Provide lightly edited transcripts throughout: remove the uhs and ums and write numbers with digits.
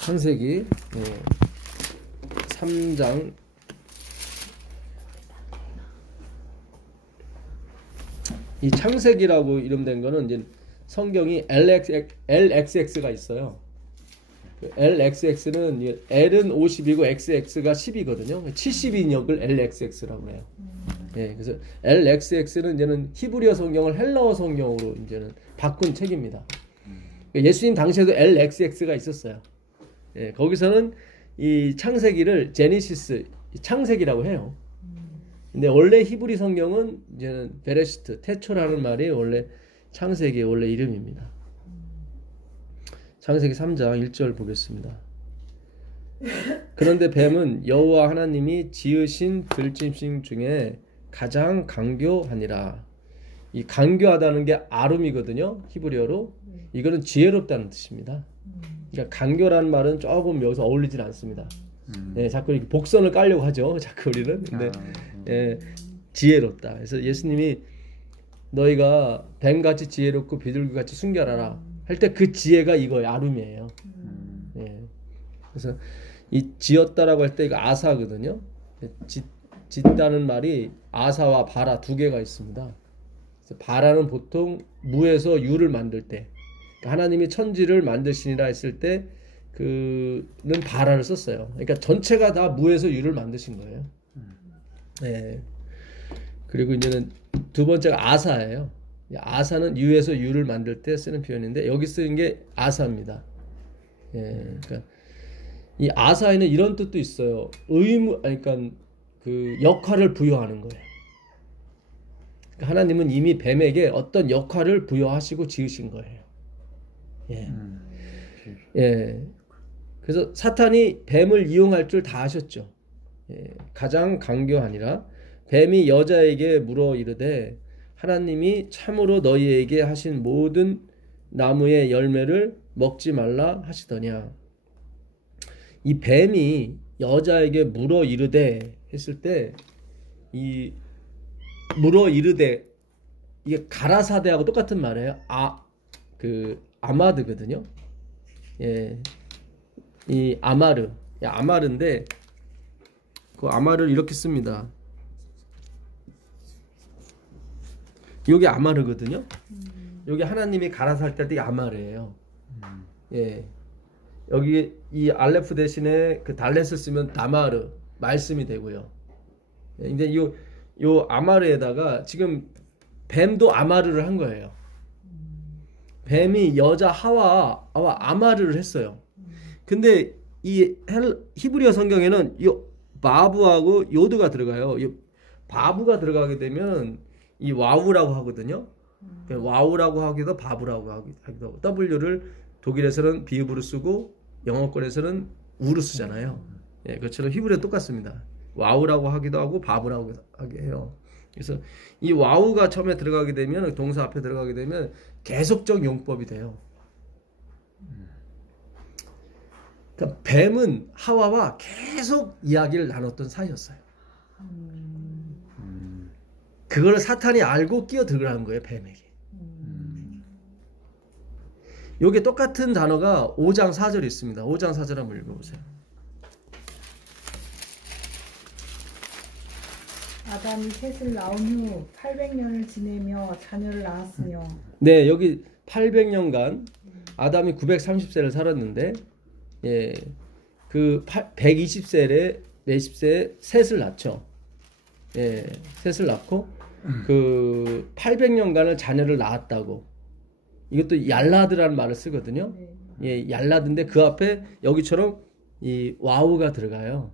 창세기 3장 이 창세기라고 이름된 거는 이제 성경이 LXX가 있어요. 그 LXX는 L은 50이고 XX가 10이거든요. 70인역을 LXX라고 해요. 예, 그래서 LXX는 이제는 히브리어 성경을 헬라어 성경으로 이제는 바꾼 책입니다. 예수님 당시에도 LXX가 있었어요. 예, 거기서는 이 창세기를 제네시스 창세기라고 해요. 근데 원래 히브리 성경은 이제는 베레시트 태초라는 말이 원래 창세기의 원래 이름입니다. 창세기 3장 1절 보겠습니다. 그런데 뱀은 여호와 하나님이 지으신 들짐승 중에 가장 강교하니라. 이 강교하다는 게 아름이거든요. 히브리어로. 이거는 지혜롭다는 뜻입니다. 그러니까 강교라는 말은 조금 여기서 어울리질 않습니다. 예, 자꾸 이렇게 복선을 깔려고 하죠. 자꾸 우리는. 근데 예, 지혜롭다. 그래서 예수님이 너희가 뱀같이 지혜롭고 비둘기같이 순결하라 할 때 그 지혜가 이거예요. 아름이에요. 예. 그래서 이 지었다라고 할 때 이거 아사거든요. 짓다는 말이 아사와 바라 두 개가 있습니다. 그래서 바라는 보통 무에서 유를 만들 때 그러니까 하나님이 천지를 만드시니라 했을 때 그는 바라를 썼어요. 그러니까 전체가 다 무에서 유를 만드신 거예요. 네. 그리고 이제는 두 번째가 아사예요. 아사는 유에서 유를 만들 때 쓰는 표현인데 여기 쓰는 게 아사입니다. 예. 그러니까 이 아사에는 이런 뜻도 있어요. 그러니까 그 역할을 부여하는 거예요. 그러니까 하나님은 이미 뱀에게 어떤 역할을 부여하시고 지으신 거예요. 예. 예. 그래서 사탄이 뱀을 이용할 줄 다 아셨죠. 예. 가장 강교하니라. 뱀이 여자에게 물어 이르되 하나님이 참으로 너희에게 하신 모든 나무의 열매를 먹지 말라 하시더냐. 이 뱀이 여자에게 물어 이르되 했을 때 이 물어 이르되 이게 가라사대하고 똑같은 말이에요. 아마드거든요. 예. 이 아마르인데 그 아마르를 이렇게 씁니다. 요게 아마르거든요. 요게 하나님이 가라사 할 때 이게 아마르예요. 예. 여기 이 알레프 대신에 그 달렛을 쓰면 다마르 말씀이 되고요. 예. 근데 요 아마르에다가 지금 뱀도 아마르를 한 거예요. 뱀이 여자 하와와 아마르를 했어요. 근데 이 히브리어 성경에는 이 바브하고 요드가 들어가요. 이 바브가 들어가게 되면 이 와우라고 하거든요. 와우라고 하기도 바브라고 하기도 하고 W를 독일에서는 비읍으로 쓰고 영어권에서는 우로 쓰잖아요. 예, 그것처럼 히브리어 똑같습니다. 와우라고 하기도 하고 바브라고 하게 해요. 그래서 이 와우가 처음에 들어가게 되면 동사 앞에 들어가게 되면 계속적 용법이 돼요. 그러니까 뱀은 하와와 계속 이야기를 나눴던 사이였어요. 그걸 사탄이 알고 끼어들으라는 거예요, 뱀에게. 여기 똑같은 단어가 5장 4절에 있습니다. 5장 4절 한번 읽어보세요. 아담이 셋을 낳은 후 800년을 지내며 자녀를 낳았으며. 네, 여기 800년간 아담이 930세를 살았는데, 예, 그 120세에 40세에 셋을 낳죠. 예, 셋을 낳고 그 800년간을 자녀를 낳았다고. 이것도 얄라드라는 말을 쓰거든요. 예, 얄라드인데 그 앞에 여기처럼 이 와우가 들어가요.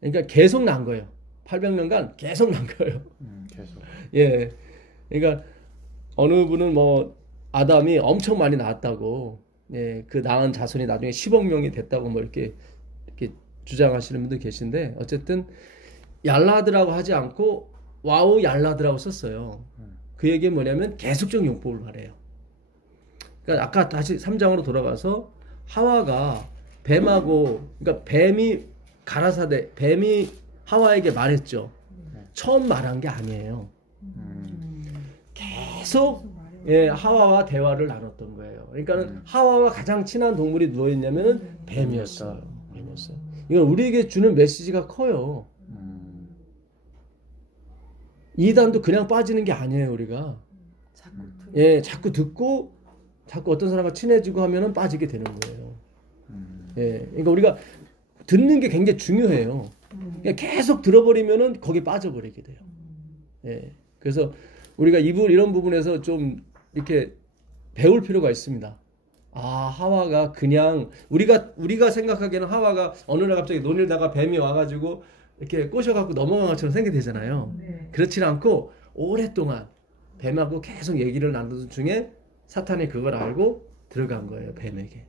그러니까 계속 낳은 거예요. 800년간 계속 낳은 거예요. 계속. 예, 그러니까 어느 분은 뭐 아담이 엄청 많이 낳았다고, 예, 그 낳은 자손이 나중에 10억 명이 됐다고 뭐 이렇게 주장하시는 분도 계신데 어쨌든 얄라드라고 하지 않고 와우 얄라드라고 썼어요. 그 얘기는 뭐냐면 계속적 용법을 말해요. 그러니까 아까 다시 3장으로 돌아가서 하와가 뱀하고, 그러니까 뱀이 가라사대, 뱀이 하와에게 말했죠. 처음 말한 게 아니에요. 계속 예, 하와와 대화를 나눴던 거예요. 그러니까는 하와와 가장 친한 동물이 누워있냐면은 뱀이었어요. 뱀이었어요. 이건 우리에게 주는 메시지가 커요. 이단도 그냥 빠지는 게 아니에요, 우리가. 예, 자꾸 듣고 자꾸 어떤 사람과 친해지고 하면은 빠지게 되는 거예요. 예, 그러니까 우리가 듣는 게 굉장히 중요해요. 그냥 계속 들어버리면은 거기 빠져버리게 돼요. 예, 그래서 우리가 이런 부분에서 좀 이렇게 배울 필요가 있습니다. 아, 하와가 그냥 우리가 생각하기에는 하와가 어느 날 갑자기 논일다가 뱀이 와가지고 이렇게 꼬셔갖고 넘어간 것처럼 생각이 되잖아요. 그렇지는 않고 오랫동안 뱀하고 계속 얘기를 나누던 중에 사탄이 그걸 알고 들어간 거예요, 뱀에게.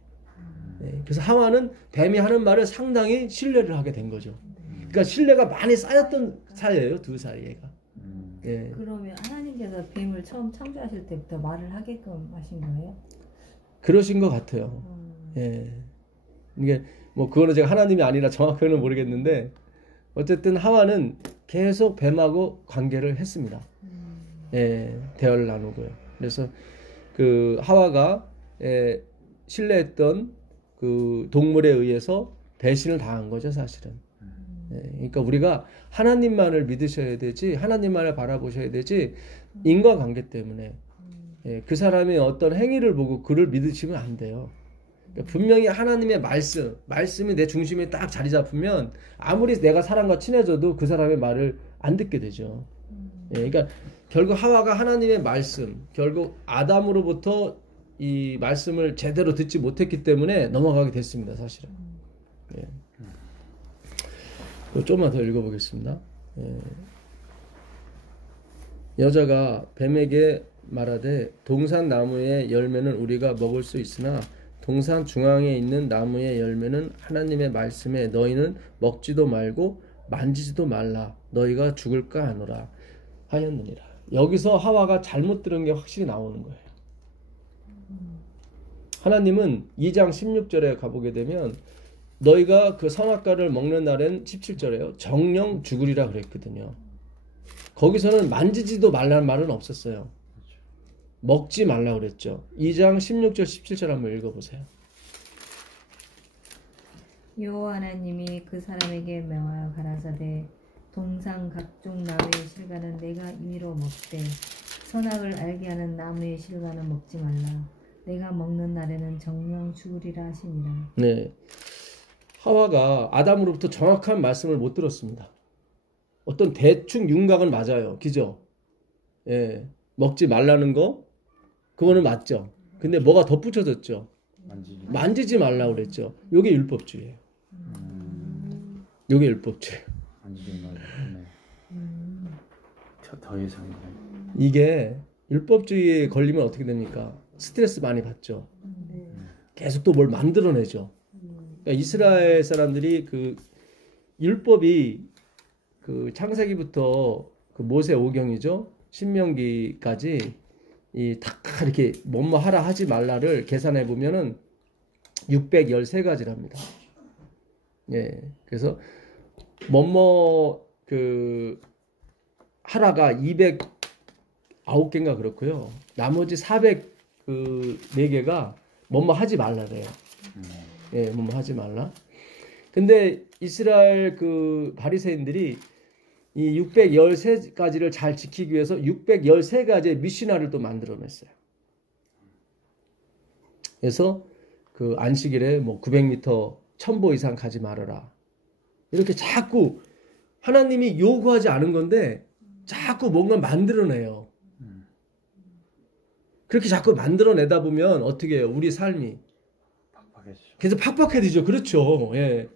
네, 그래서 하와는 뱀이 하는 말을 상당히 신뢰를 하게 된 거죠. 그러니까 신뢰가 많이 쌓였던 사이예요, 두 사이가. 예. 그러면 하나님께서 뱀을 처음 창조하실 때부터 말을 하게끔 하신 거예요? 그러신 것 같아요. 예. 이게 뭐 그거는 제가 하나님이 아니라 정확하게는 모르겠는데 어쨌든 하와는 계속 뱀하고 관계를 했습니다. 예, 대화를 나누고요. 그래서 그 하와가 신뢰했던 그 동물에 의해서 배신을 당한 거죠, 사실은. 예, 그러니까 우리가 하나님만을 믿으셔야 되지, 하나님만을 바라보셔야 되지, 인과관계 때문에 예, 그 사람의 어떤 행위를 보고 그를 믿으시면 안 돼요. 그러니까 분명히 하나님의 말씀이 내 중심에 딱 자리 잡으면 아무리 내가 사람과 친해져도 그 사람의 말을 안 듣게 되죠. 예, 그러니까 결국 하와가 하나님의 말씀, 결국 아담으로부터 이 말씀을 제대로 듣지 못했기 때문에 넘어가게 됐습니다, 사실은. 예. 조금만 더 읽어보겠습니다. 예. 여자가 뱀에게 말하되 동산 나무의 열매는 우리가 먹을 수 있으나 동산 중앙에 있는 나무의 열매는 하나님의 말씀에 너희는 먹지도 말고 만지지도 말라 너희가 죽을까 하노라 하였느니라. 여기서 하와가 잘못 들은 게 확실히 나오는 거예요. 하나님은 2장 16절에 가보게 되면 너희가 그 선악과를 먹는 날엔 17절에요. 정령 죽으리라 그랬거든요. 거기서는 만지지도 말라는 말은 없었어요. 먹지 말라 그랬죠. 2장 16절 17절 한번 읽어보세요. 여호와 하나님이 그 사람에게 명하여 가라사대 동산 각종 나무의 실과는 내가 임의로 먹되 선악을 알게 하는 나무의 실과는 먹지 말라. 내가 먹는 날에는 정령 죽으리라 하시니라. 네, 하와가 아담으로부터 정확한 말씀을 못 들었습니다. 어떤 대충 윤곽은 맞아요. 그죠? 예, 먹지 말라는 거 그거는 맞죠. 근데 뭐가 덧붙여졌죠? 만지지 말라고 그랬죠. 요게 율법주의예요. 요게 율법주의예요. 만지지 말라. 네. 더 이상. 이게 율법주의에 걸리면 어떻게 됩니까? 스트레스 많이 받죠. 계속 또 뭘 만들어내죠. 그러니까 이스라엘 사람들이 그 율법이 그 창세기부터 그 모세 오경이죠. 신명기까지 다 이렇게 뭐뭐 하라 하지 말라를 계산해 보면은 613가지랍니다. 예. 그래서 뭐뭐 그 하라가 209개인가 그렇고요. 나머지 404개가 뭐뭐 하지 말라래요. 예, 뭐뭐 하지 말라. 근데 이스라엘 그 바리새인들이 이 613가지를 잘 지키기 위해서 613가지의 미시나를 또 만들어냈어요. 그래서 그 안식일에 뭐 900m 1000보 이상 가지 말아라. 이렇게 자꾸 하나님이 요구하지 않은 건데 자꾸 뭔가 만들어내요. 그렇게 자꾸 만들어내다 보면 어떻게 해요? 우리 삶이 계속 팍팍해지죠. 그렇죠. 예.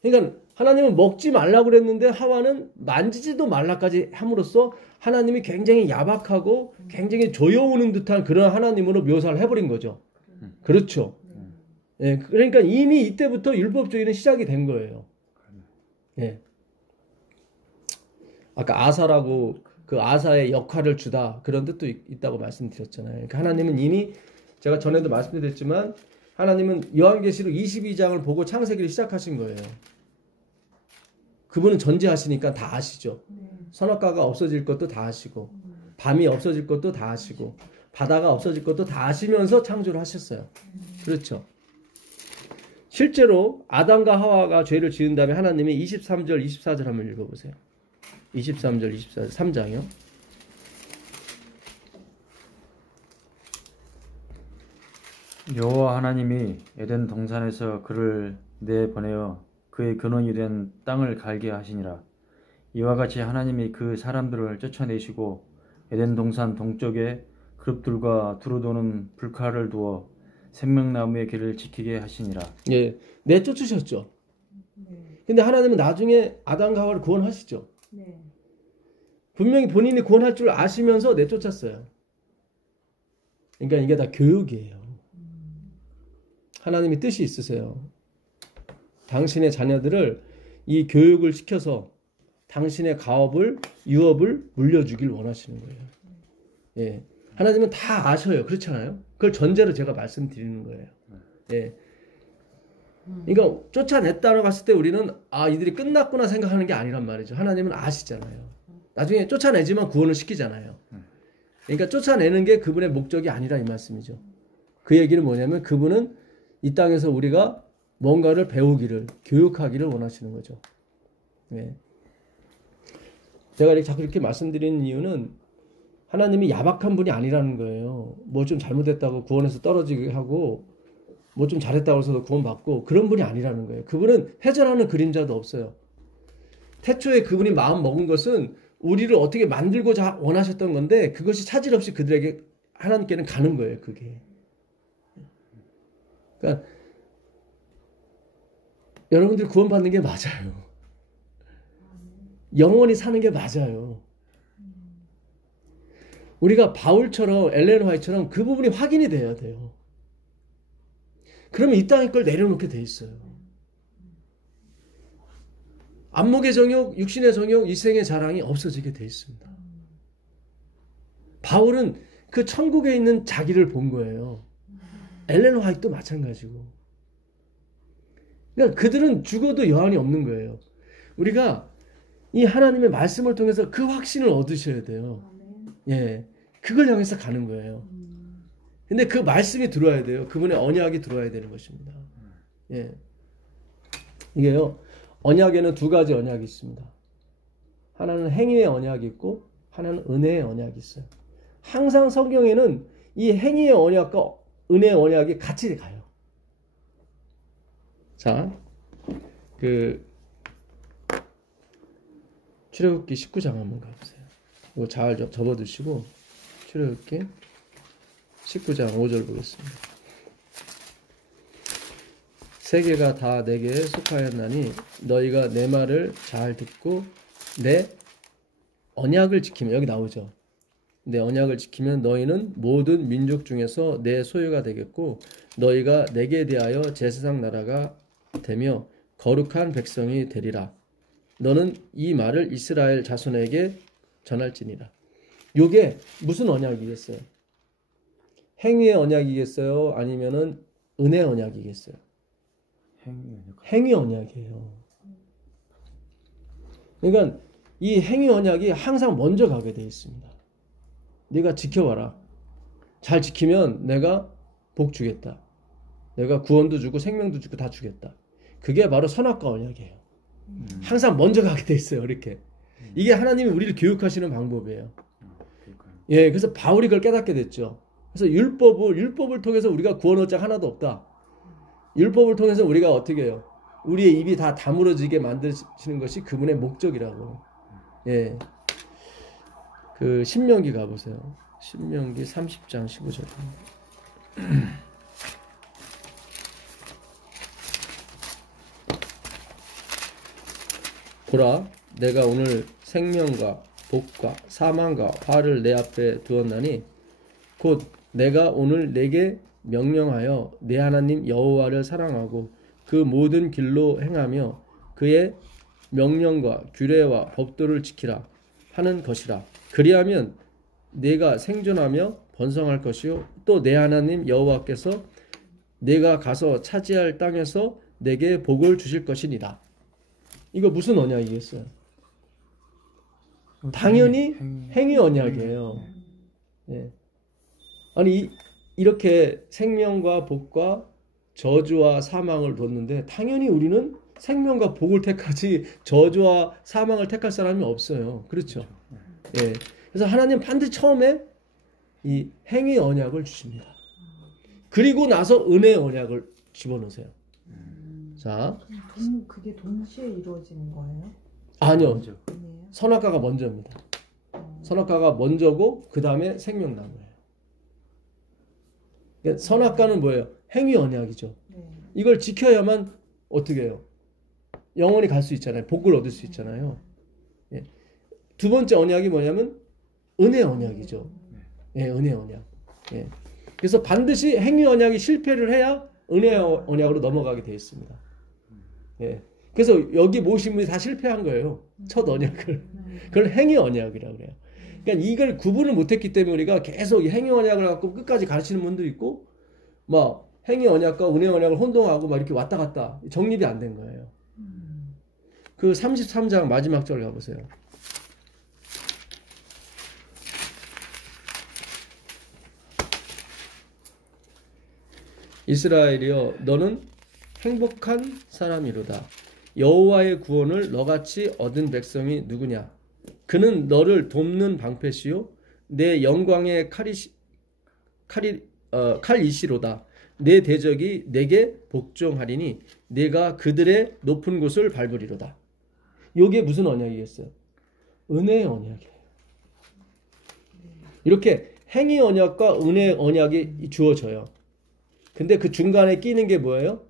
그러니까 하나님은 먹지 말라고 그랬는데 하와는 만지지도 말라까지 함으로써 하나님이 굉장히 야박하고 굉장히 조여오는 듯한 그런 하나님으로 묘사를 해버린 거죠. 그렇죠. 예, 그러니까 이미 이때부터 율법주의는 시작이 된 거예요. 예. 아까 아사라고 그 아사의 역할을 주다 그런 뜻도 있다고 말씀드렸잖아요. 그러니까 하나님은 이미 제가 전에도 말씀드렸지만 하나님은 요한계시록 22장을 보고 창세기를 시작하신 거예요. 그분은 전지하시니까 다 아시죠. 선악과가 없어질 것도 다 아시고 밤이 없어질 것도 다 아시고 바다가 없어질 것도 다 아시면서 창조를 하셨어요. 그렇죠. 실제로 아담과 하와가 죄를 지은 다음에 하나님이 23절, 24절 한번 읽어보세요. 23절, 24절 3장이요. 여호와 하나님이 에덴 동산에서 그를 내보내어 그의 근원이 된 땅을 갈게 하시니라. 이와 같이 하나님이 그 사람들을 쫓아내시고 에덴 동산 동쪽에 그룹들과 두루 도는 불칼을 두어 생명나무의 길을 지키게 하시니라. 예, 내쫓으셨죠. 네. 근데 하나님은 나중에 아담과 하와를 구원하시죠. 네. 분명히 본인이 구원할 줄 아시면서 내쫓았어요. 그러니까 이게 다 교육이에요. 하나님이 뜻이 있으세요. 당신의 자녀들을 이 교육을 시켜서 당신의 가업을, 유업을 물려주길 원하시는 거예요. 예. 하나님은 다 아셔요. 그렇잖아요. 그걸 전제로 제가 말씀드리는 거예요. 예. 그러니까 쫓아냈다고 봤을 때 우리는 아, 이들이 끝났구나 생각하는 게 아니란 말이죠. 하나님은 아시잖아요. 나중에 쫓아내지만 구원을 시키잖아요. 그러니까 쫓아내는 게 그분의 목적이 아니라 이 말씀이죠. 그 얘기는 뭐냐면 그분은 이 땅에서 우리가 뭔가를 배우기를, 교육하기를 원하시는 거죠. 예. 제가 자꾸 이렇게 말씀드리는 이유는 하나님이 야박한 분이 아니라는 거예요. 뭐 좀 잘못했다고 구원에서 떨어지게 하고 뭐 좀 잘했다고 해서 구원받고 그런 분이 아니라는 거예요. 그분은 회전하는 그림자도 없어요. 태초에 그분이 마음 먹은 것은 우리를 어떻게 만들고자 원하셨던 건데 그것이 차질 없이 그들에게 하나님께는 가는 거예요. 그게. 그러니까 여러분들이 구원받는 게 맞아요. 영원히 사는 게 맞아요. 우리가 바울처럼 엘렌 화이트처럼 그 부분이 확인이 돼야 돼요. 그러면 이 땅의 걸 내려놓게 돼 있어요. 안목의 정욕, 육신의 정욕, 이생의 자랑이 없어지게 돼 있습니다. 바울은 그 천국에 있는 자기를 본 거예요. 엘렌 화이트도 마찬가지고. 그러니까 그들은 죽어도 여한이 없는 거예요. 우리가 이 하나님의 말씀을 통해서 그 확신을 얻으셔야 돼요. 예, 그걸 향해서 가는 거예요. 근데 그 말씀이 들어와야 돼요. 그분의 언약이 들어와야 되는 것입니다. 예, 이게요. 언약에는 두 가지 언약이 있습니다. 하나는 행위의 언약이 있고 하나는 은혜의 언약이 있어요. 항상 성경에는 이 행위의 언약과 은혜의 언약이 같이 가요. 자, 출애굽기 19장 한번 가보세요. 이거 잘 접어두시고 출애굽기 19장 5절 보겠습니다. 세계가 다 내게 속하였나니 너희가 내 말을 잘 듣고 내 언약을 지키면, 여기 나오죠. 내 언약을 지키면 너희는 모든 민족 중에서 내 소유가 되겠고 너희가 내게 대하여 제사장 나라가 되며 거룩한 백성이 되리라. 너는 이 말을 이스라엘 자손에게 전할지니라. 요게 무슨 언약이겠어요? 행위의 언약이겠어요? 아니면은 은혜의 언약이겠어요? 행위 언약이에요. 그러니까 이 행위 언약이 항상 먼저 가게 되어 있습니다. 네가 지켜봐라. 잘 지키면 내가 복 주겠다. 내가 구원도 주고 생명도 주고 다 주겠다. 그게 바로 선악과 언약이에요. 항상 먼저 가게 돼 있어요. 이렇게. 이게 하나님이 우리를 교육하시는 방법이에요. 예, 그래서 바울이 그걸 깨닫게 됐죠. 그래서 율법을 통해서 우리가 구원 얻을 자 하나도 없다. 율법을 통해서 우리가 어떻게 해요? 우리의 입이 다 다물어지게 만드시는 것이 그분의 목적이라고. 예. 그 신명기 가보세요. 신명기 30장 15절. 보라, 내가 오늘 생명과 복과 사망과 화를 내 앞에 두었나니 곧 내가 오늘 내게 명령하여 내 하나님 여호와를 사랑하고 그 모든 길로 행하며 그의 명령과 규례와 법도를 지키라 하는 것이라. 그리하면 내가 생존하며 번성할 것이요 또 내 하나님 여호와께서 내가 가서 차지할 땅에서 내게 복을 주실 것이니라. 이거 무슨 언약이겠어요? 당연히 행위 언약이에요. 예. 아니 이렇게 생명과 복과 저주와 사망을 뒀는데 당연히 우리는 생명과 복을 택하지 저주와 사망을 택할 사람이 없어요. 그렇죠? 예. 그래서 하나님 반드시 처음에 이 행위 언약을 주십니다. 그리고 나서 은혜의 언약을 집어넣으세요. 자, 그게 동시에 이루어지는 거예요? 아니요. 아니에요? 선악과가 먼저입니다. 선악과가 먼저고 그 다음에 생명나무예요. 그러니까 선악과는 뭐예요? 행위 언약이죠. 네. 이걸 지켜야만 어떻게 해요? 영원히 갈 수 있잖아요. 복을 얻을 수 있잖아요. 예. 두 번째 언약이 뭐냐면 은혜 언약이죠. 예, 은혜 언약. 예. 그래서 반드시 행위 언약이 실패를 해야 은혜 언약으로 넘어가게 되어 있습니다. 예. 그래서 여기 모신 분이 다 실패한 거예요. 첫 언약을. 그걸 행위 언약이라고 그래요. 그러니까 이걸 구분을 못했기 때문에 우리가 계속 이 행위 언약을 갖고 끝까지 가르치는 분도 있고, 막 행위 언약과 은혜 언약을 혼동하고 막 이렇게 왔다 갔다 정립이 안 된 거예요. 그 33장 마지막 절 가보세요. 이스라엘이여 너는 행복한 사람이로다. 여호와의 구원을 너같이 얻은 백성이 누구냐? 그는 너를 돕는 방패시요 내 영광의 칼이시로다. 내 대적이 내게 복종하리니 내가 그들의 높은 곳을 밟으리로다. 이게 무슨 언약이겠어요? 은혜의 언약이에요. 이렇게 행위 언약과 은혜 언약이 주어져요. 근데 그 중간에 끼는 게 뭐예요?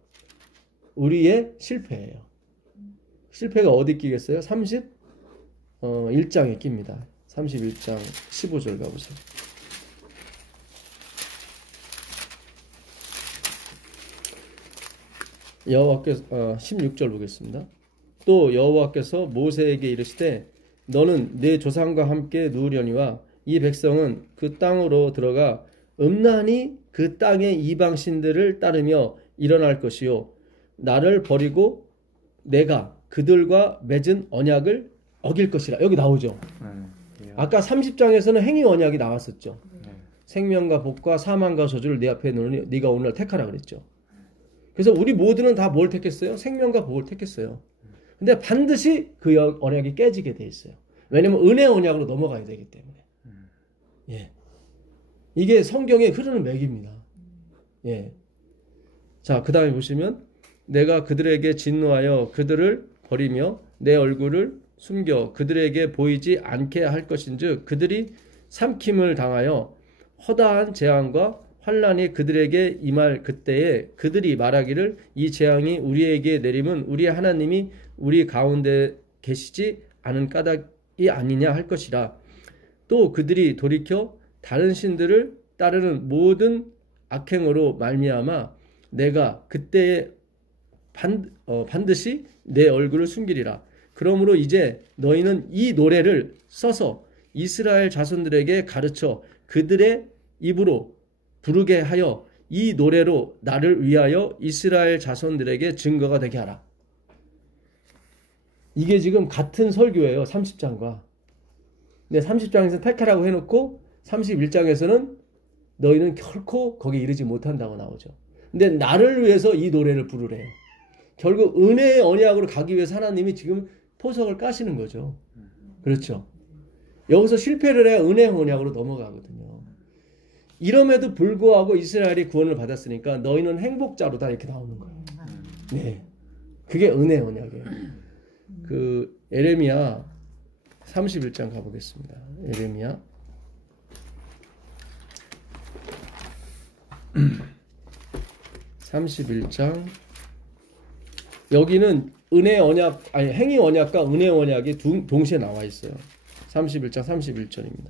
우리의 실패예요. 실패가 어디 끼겠어요? 31장에 낍니다. 31장 15절 가보세요. 여호와께서 16절 보겠습니다. 또 여호와께서 모세에게 이르시되 너는 내 조상과 함께 누우려니와 이 백성은 그 땅으로 들어가 음란히 그 땅의 이방신들을 따르며 일어날 것이요 나를 버리고 내가 그들과 맺은 언약을 어길 것이라. 여기 나오죠. 아까 30장에서는 행위 언약이 나왔었죠. 생명과 복과 사망과 저주를 내 앞에 놓으니 네가 오늘 택하라 그랬죠. 그래서 우리 모두는 다 뭘 택했어요? 생명과 복을 택했어요. 근데 반드시 그 언약이 깨지게 돼 있어요. 왜냐면 은혜 언약으로 넘어가야 되기 때문에. 예. 이게 성경에 흐르는 맥입니다. 예. 자, 그 다음에 보시면 내가 그들에게 진노하여 그들을 버리며 내 얼굴을 숨겨 그들에게 보이지 않게 할 것인즉 그들이 삼킴을 당하여 허다한 재앙과 환난이 그들에게 임할 그때에 그들이 말하기를 이 재앙이 우리에게 내림은 우리 하나님이 우리 가운데 계시지 않은 까닭이 아니냐 할 것이라. 또 그들이 돌이켜 다른 신들을 따르는 모든 악행으로 말미암아 내가 그때에 반드시 내 얼굴을 숨기리라. 그러므로 이제 너희는 이 노래를 써서 이스라엘 자손들에게 가르쳐 그들의 입으로 부르게 하여 이 노래로 나를 위하여 이스라엘 자손들에게 증거가 되게 하라. 이게 지금 같은 설교예요. 30장과. 근데 30장에서 택하라고 해놓고 31장에서는 너희는 결코 거기에 이르지 못한다고 나오죠. 근데 나를 위해서 이 노래를 부르래요. 결국 은혜의 언약으로 가기 위해서 하나님이 지금 포석을 까시는 거죠. 그렇죠. 여기서 실패를 해야 은혜의 언약으로 넘어가거든요. 이럼에도 불구하고 이스라엘이 구원을 받았으니까 너희는 행복자로다 이렇게 나오는 거예요. 네, 그게 은혜의 언약이에요. 그 에레미야 31장 가보겠습니다. 에레미야 31장 여기는 은혜 언약 아니 행위 언약과 은혜 언약이 동시에 나와 있어요. 31장 31절입니다.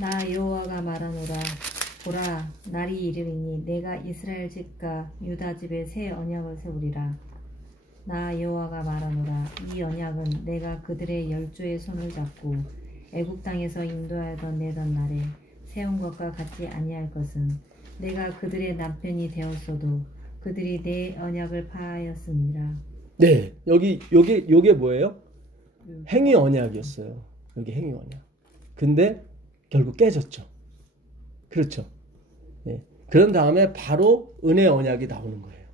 나 여호와가 말하노라 보라 날이 이르리니 내가 이스라엘 집과 유다 집에 새 언약을 세우리라. 나 여호와가 말하노라 이 언약은 내가 그들의 열조의 손을 잡고 애굽 땅에서 인도하던 내던 날에 세운 것과 같지 아니할 것은 내가 그들의 남편이 되었어도 그들이 내 언약을 파하였습니다. 네, 요게 뭐예요? 행위 언약이었어요. 여기 행위 언약. 근데 결국 깨졌죠. 그렇죠. 예. 그런 다음에 바로 은혜 언약이 나오는 거예요.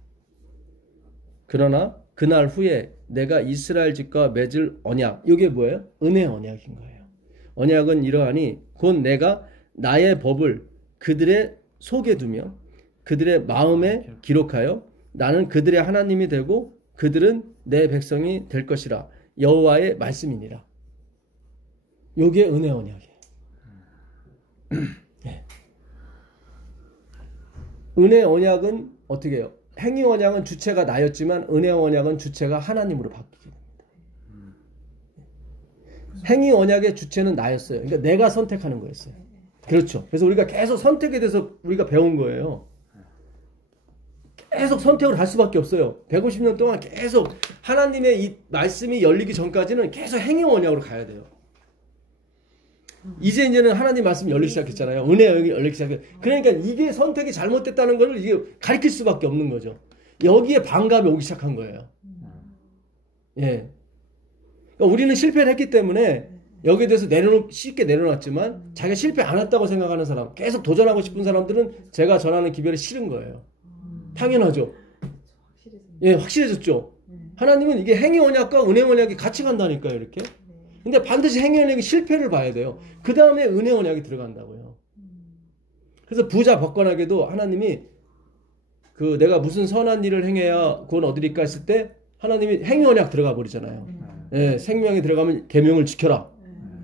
그러나 그날 후에 내가 이스라엘 집과 맺을 언약, 이게 뭐예요? 은혜 언약인 거예요. 언약은 이러하니 곧 내가 나의 법을 그들의 속에 두며 그들의 마음에 기록하여 나는 그들의 하나님이 되고 그들은 내 백성이 될 것이라. 여호와의 말씀이니라. 요게 은혜 언약이에요. 네. 은혜 언약은 어떻게 해요? 행위 언약은 주체가 나였지만 은혜 언약은 주체가 하나님으로 바뀌게 됩니다. 행위 언약의 주체는 나였어요. 그러니까 내가 선택하는 거였어요. 그렇죠. 그래서 우리가 계속 선택에 대해서 우리가 배운 거예요. 계속 선택을 할 수밖에 없어요. 150년 동안 계속 하나님의 이 말씀이 열리기 전까지는 계속 행위 언약으로 가야 돼요. 이제는 하나님 말씀이 열리기 시작했잖아요. 은혜 열리기 시작했어요. 그러니까 이게 선택이 잘못됐다는 걸 이게 가르칠 수밖에 없는 거죠. 여기에 반감이 오기 시작한 거예요. 예. 그러니까 우리는 실패를 했기 때문에 여기에 대해서 쉽게 내려놨지만 자기가 실패 안 했다고 생각하는 사람, 계속 도전하고 싶은 사람들은 제가 전하는 기별이 싫은 거예요. 당연하죠. 예, 확실해졌죠. 하나님은 이게 행위 언약과 은혜 언약이 같이 간다니까요, 이렇게. 근데 반드시 행위 언약이 실패를 봐야 돼요. 그 다음에 은혜 언약이 들어간다고요. 그래서 부자 벗건하게도 하나님이 내가 무슨 선한 일을 행해야 구원 얻으리까 했을 때 하나님이 행위 언약 들어가 버리잖아요. 예, 생명이 들어가면 계명을 지켜라.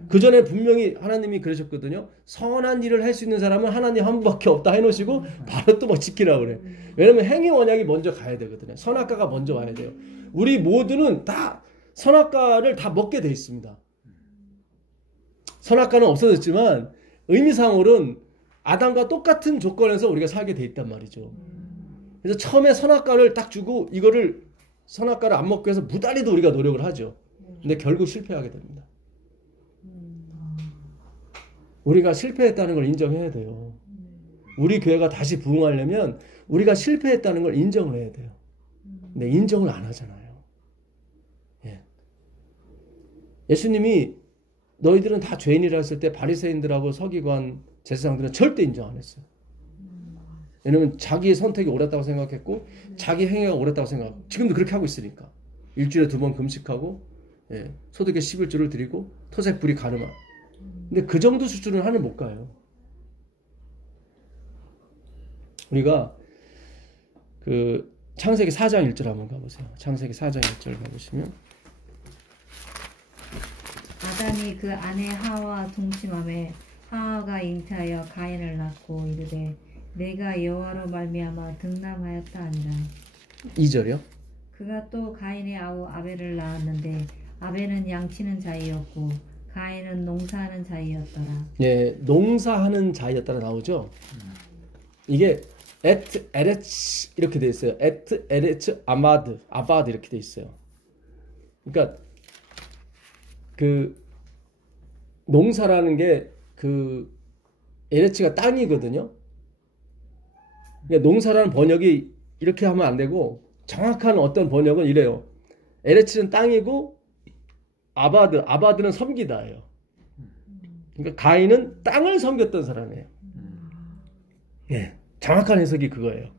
그 전에 분명히 하나님이 그러셨거든요. 선한 일을 할 수 있는 사람은 하나님 한 분밖에 없다 해놓으시고 바로 또 막 지키라고 그래. 왜냐면 행위 언약이 먼저 가야 되거든요. 선악과가 먼저 와야 돼요. 우리 모두는 다 선악과를 다 먹게 돼 있습니다. 선악과는 없어졌지만 의미상으로는 아담과 똑같은 조건에서 우리가 살게 돼 있단 말이죠. 그래서 처음에 선악과를 딱 주고 이거를 선악과를 안 먹기 위해서 무단히도 우리가 노력을 하죠. 근데 결국 실패하게 됩니다. 우리가 실패했다는 걸 인정해야 돼요. 우리 교회가 다시 부흥하려면 우리가 실패했다는 걸 인정을 해야 돼요. 근데 인정을 안 하잖아요. 예. 예수님이 너희들은 다 죄인이라 했을 때 바리새인들하고 서기관, 제사장들은 절대 인정 안 했어요. 왜냐면 자기의 선택이 옳았다고 생각했고 자기 행위가 옳았다고 생각하고 지금도 그렇게 하고 있으니까. 일주일에 2번 금식하고 예, 소득의 11조를 드리고 토색불이 가늠하. 근데 그 정도 수준은 하늘 못 가요. 우리가 창세기 4장 1절 한번 가보세요. 창세기 4장 1절 가보시면 아담이 그 아내 하와와 동침함에 하와가 잉태하여 가인을 낳고 이르되 내가 여호와로 말미암아 등남하였다 하니라. 2절이요? 그가 또 가인의 아우 아벨을 낳았는데 아벨은 양치는 자이었고 가인은 농사하는 자이었더라. 예, 농사하는 자이었다라 나오죠. 이게 에트 에레츠 이렇게 돼 있어요. 에트 에레츠 아바드 이렇게 돼 있어요. 그러니까 농사라는 게 에레츠가 땅이거든요. 그러니까 농사라는 번역이 이렇게 하면 안 되고 정확한 어떤 번역은 이래요. 에레츠는 땅이고 아바드는 섬기다예요. 그러니까 가인은 땅을 섬겼던 사람이에요. 예, 정확한 해석이 그거예요.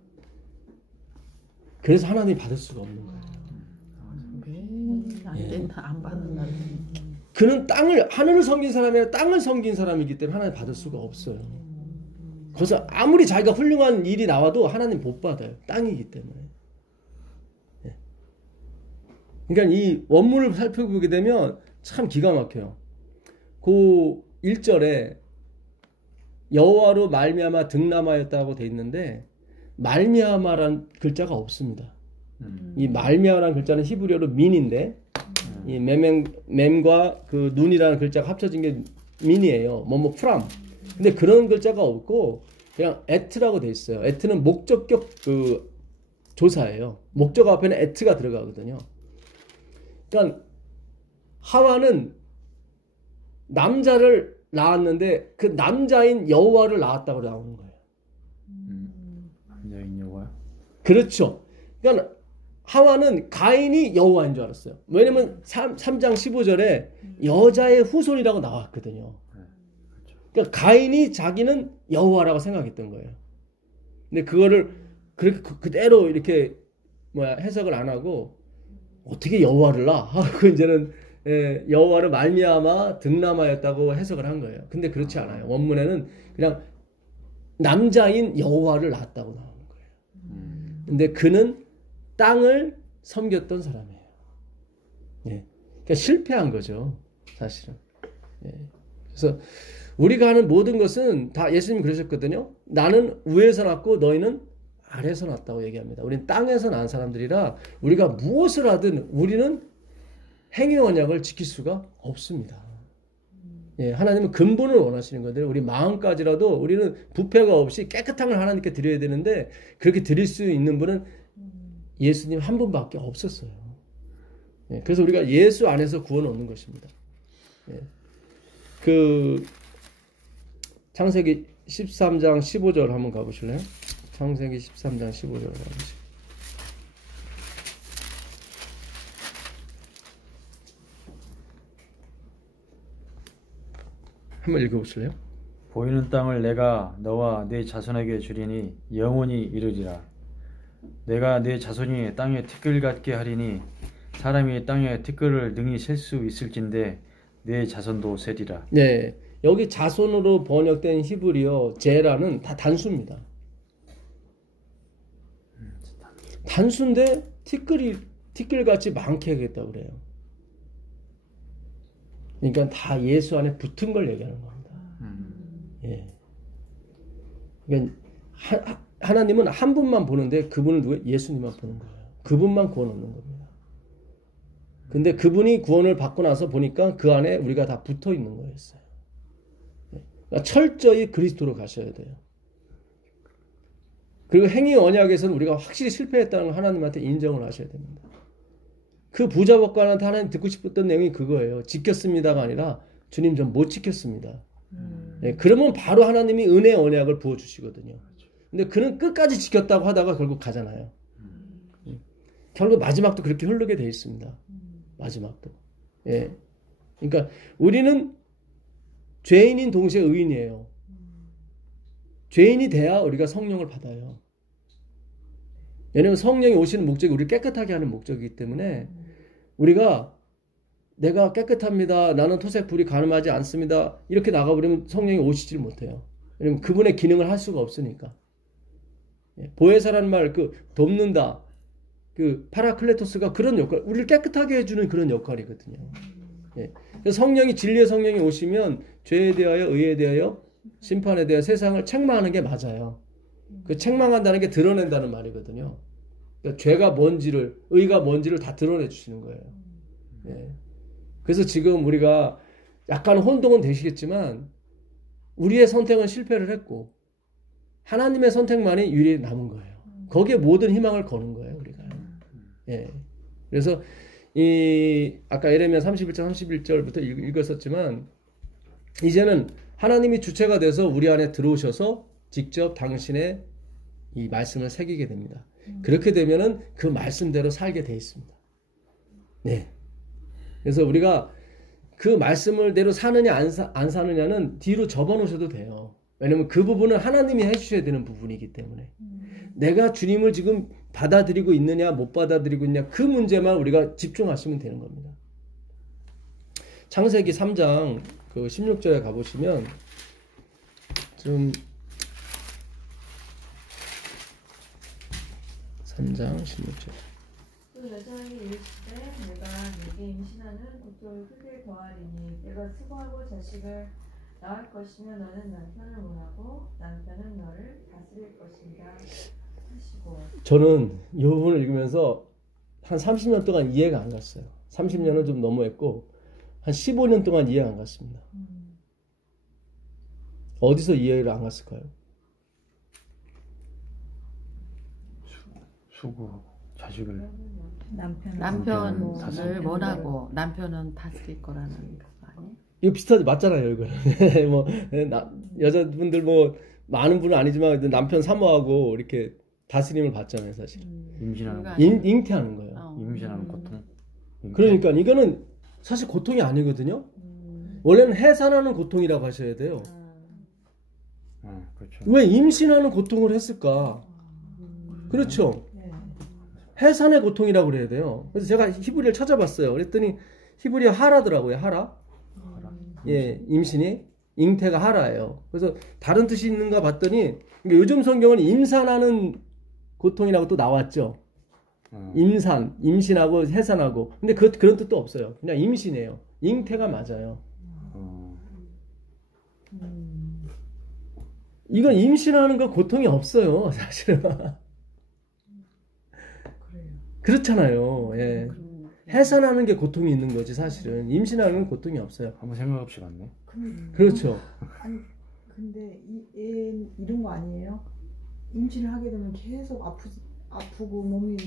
그래서 하나님 받을 수가 없는 거예요. 안 된다, 안 받는다. 그는 하늘을 섬긴 사람이 아니라 땅을 섬긴 사람이기 때문에 하나님 받을 수가 없어요. 그래서 아무리 자기가 훌륭한 일이 나와도 하나님 못 받아요. 땅이기 때문에. 예. 그러니까 이 원문을 살펴보게 되면 참 기가 막혀요. 그 1절에 여호와로 말미암아 등남하였다고 돼 있는데 말미암아란 글자가 없습니다. 이 말미암아라는 글자는 히브리어로 민인데 이 mem과 그 눈이라는 글자가 합쳐진 게 민이에요. 프람. 근데 그런 글자가 없고 그냥 에트라고 돼 있어요. 에트는 목적격 조사예요. 목적 앞에는 에트가 들어가거든요. 그러니까 하와는 남자를 낳았는데 그 남자인 여호와를 낳았다고 나오는 거예요. 남자인 여호와. 그렇죠. 그러니까 하와는 가인이 여호와인 줄 알았어요. 왜냐면 3장 15절에 여자의 후손이라고 나왔거든요. 그러니까 가인이 자기는 여호와라고 생각했던 거예요. 근데 그거를 그렇게 그대로 이렇게 해석을 안 하고 어떻게 여호와를 낳아? 하고 이제는 여호와를 말미암아 득남하였다고 해석을 한 거예요. 근데 그렇지 않아요. 원문에는 그냥 남자인 여호와를 낳았다고 나오는 거예요. 근데 그는 땅을 섬겼던 사람이에요. 예. 그러니까 실패한 거죠, 사실은. 예. 그래서 우리가 하는 모든 것은 다 예수님이 그러셨거든요. 나는 위에서 났고 너희는 아래에서 났다고 얘기합니다. 우리는 땅에서 난 사람들이라 우리가 무엇을 하든 우리는 행위 언약을 지킬 수가 없습니다. 예, 하나님은 근본을 원하시는 건데 우리 마음까지라도 우리는 부패가 없이 깨끗한 걸 하나님께 드려야 되는데 그렇게 드릴 수 있는 분은 예수님 한 분밖에 없었어요. 예, 그래서 우리가 예수 안에서 구원을 얻는 것입니다. 예, 그 창세기 13장 15절 한번 가보실래요? 창세기 13장 15절 가보시죠. 한번 읽어보실래요? 보이는 땅을 내가 너와 네 자손에게 주리니 영원히 이르리라. 내가 네 자손이 땅에 티끌 같게 하리니 사람이 땅에 티끌을 능히 셀 수 있을진데 네 자손도 세리라. 네, 여기 자손으로 번역된 히브리어 제라는 다 단수입니다. 단수인데 티끌같이 많게 하겠다고 그래요. 그러니까 다 예수 안에 붙은 걸 얘기하는 겁니다. 예. 그러니까 하나님은 한 분만 보는데 그분은 누구예요? 예수님만 보는 거예요. 그분만 구원 얻는 겁니다. 근데 그분이 구원을 받고 나서 보니까 그 안에 우리가 다 붙어 있는 거였어요. 그러니까 철저히 그리스도로 가셔야 돼요. 그리고 행위 언약에서는 우리가 확실히 실패했다는 걸 하나님한테 인정을 하셔야 됩니다. 그 부자 법관한테 하나님 듣고 싶었던 내용이 그거예요. 지켰습니다가 아니라 주님 좀 못 지켰습니다. 네, 그러면 바로 하나님이 은혜의 언약을 부어주시거든요. 근데 그는 끝까지 지켰다고 하다가 결국 가잖아요. 결국 마지막도 그렇게 흐르게 돼 있습니다. 마지막도. 예. 그러니까 우리는 죄인인 동시에 의인이에요. 죄인이 돼야 우리가 성령을 받아요. 왜냐하면 성령이 오시는 목적이 우리를 깨끗하게 하는 목적이기 때문에 우리가 내가 깨끗합니다. 나는 토색 불이 가늠하지 않습니다. 이렇게 나가버리면 성령이 오시지를 못해요. 왜냐하면 그분의 기능을 할 수가 없으니까. 보혜사라는 말, 돕는다. 파라클레토스가 그런 역할, 우리를 깨끗하게 해주는 그런 역할이거든요. 그래서 성령이, 진리의 성령이 오시면 죄에 대하여, 의에 대하여, 심판에 대하여 세상을 책망하는 게 맞아요. 그 책망한다는 게 드러낸다는 말이거든요. 그러니까 죄가 뭔지를, 의가 뭔지를 다 드러내 주시는 거예요. 예. 그래서 지금 우리가 약간 혼동은 되시겠지만 우리의 선택은 실패를 했고 하나님의 선택만이 유일히 남은 거예요. 거기에 모든 희망을 거는 거예요, 우리가. 예. 그래서 아까 예레미야 31장 31절부터 읽었었지만 이제는 하나님이 주체가 돼서 우리 안에 들어오셔서 직접 당신의 이 말씀을 새기게 됩니다. 그렇게 되면은 그 말씀대로 살게 돼 있습니다. 네. 그래서 우리가 그 말씀을대로 사느냐 안 사느냐는 뒤로 접어놓으셔도 돼요. 왜냐면 그 부분은 하나님이 해주셔야 되는 부분이기 때문에 내가 주님을 지금 받아들이고 있느냐 못 받아들이고 있느냐 그 문제만 우리가 집중하시면 되는 겁니다. 창세기 3장 16절에 가보시면 좀 3장 16절 그 여자에게 이르시되 내가 네게 임신하는 옥조를 크게 더하리니 내가 수고하고 자식을 낳을 것이며 너는 남편을 원하고 남편은 너를 다스릴 것이다 하시고. 저는 이 부분을 읽으면서 한 30년 동안 이해가 안 갔어요. 30년은 좀 너무했고 한 15년 동안 이해가 안 갔습니다. 어디서 이해를 안 갔을까요? 수고하고 자식을 남편을 원하고 남편은 다스릴 거라는 거 아니에요? 이거 비슷하지 맞잖아요, 이거. 뭐 여자분들 뭐 많은 분은 아니지만 남편 사모하고 이렇게 다스림을 받잖아요, 사실. 임신하는 그거 잉태하는 거예요. 임신하는 고통. 그러니까 이거는 사실 고통이 아니거든요. 원래는 해산하는 고통이라고 하셔야 돼요. 그렇죠. 왜 임신하는 고통을 했을까? 그렇죠. 네. 해산의 고통이라고 그래야 돼요. 그래서 제가 히브리를 찾아봤어요. 그랬더니 히브리어 하라더라고요. 하라. 예, 임신이 잉태가 하라예요. 그래서 다른 뜻이 있는가 봤더니 요즘 성경은 임산하는 고통이라고 또 나왔죠. 임신하고 해산하고. 근데 그런 뜻도 없어요. 그냥 임신이에요. 잉태가 맞아요. 이건 임신하는 거 고통이 없어요, 사실은. 그렇잖아요. 예. 해산하는 게 고통이 있는 거지, 사실은. 임신하는 건 고통이 없어요. 아무 생각 없이 갔네. 그렇죠. 아니 근데 이런 거 아니에요? 임신을 하게 되면 계속 아프고 몸이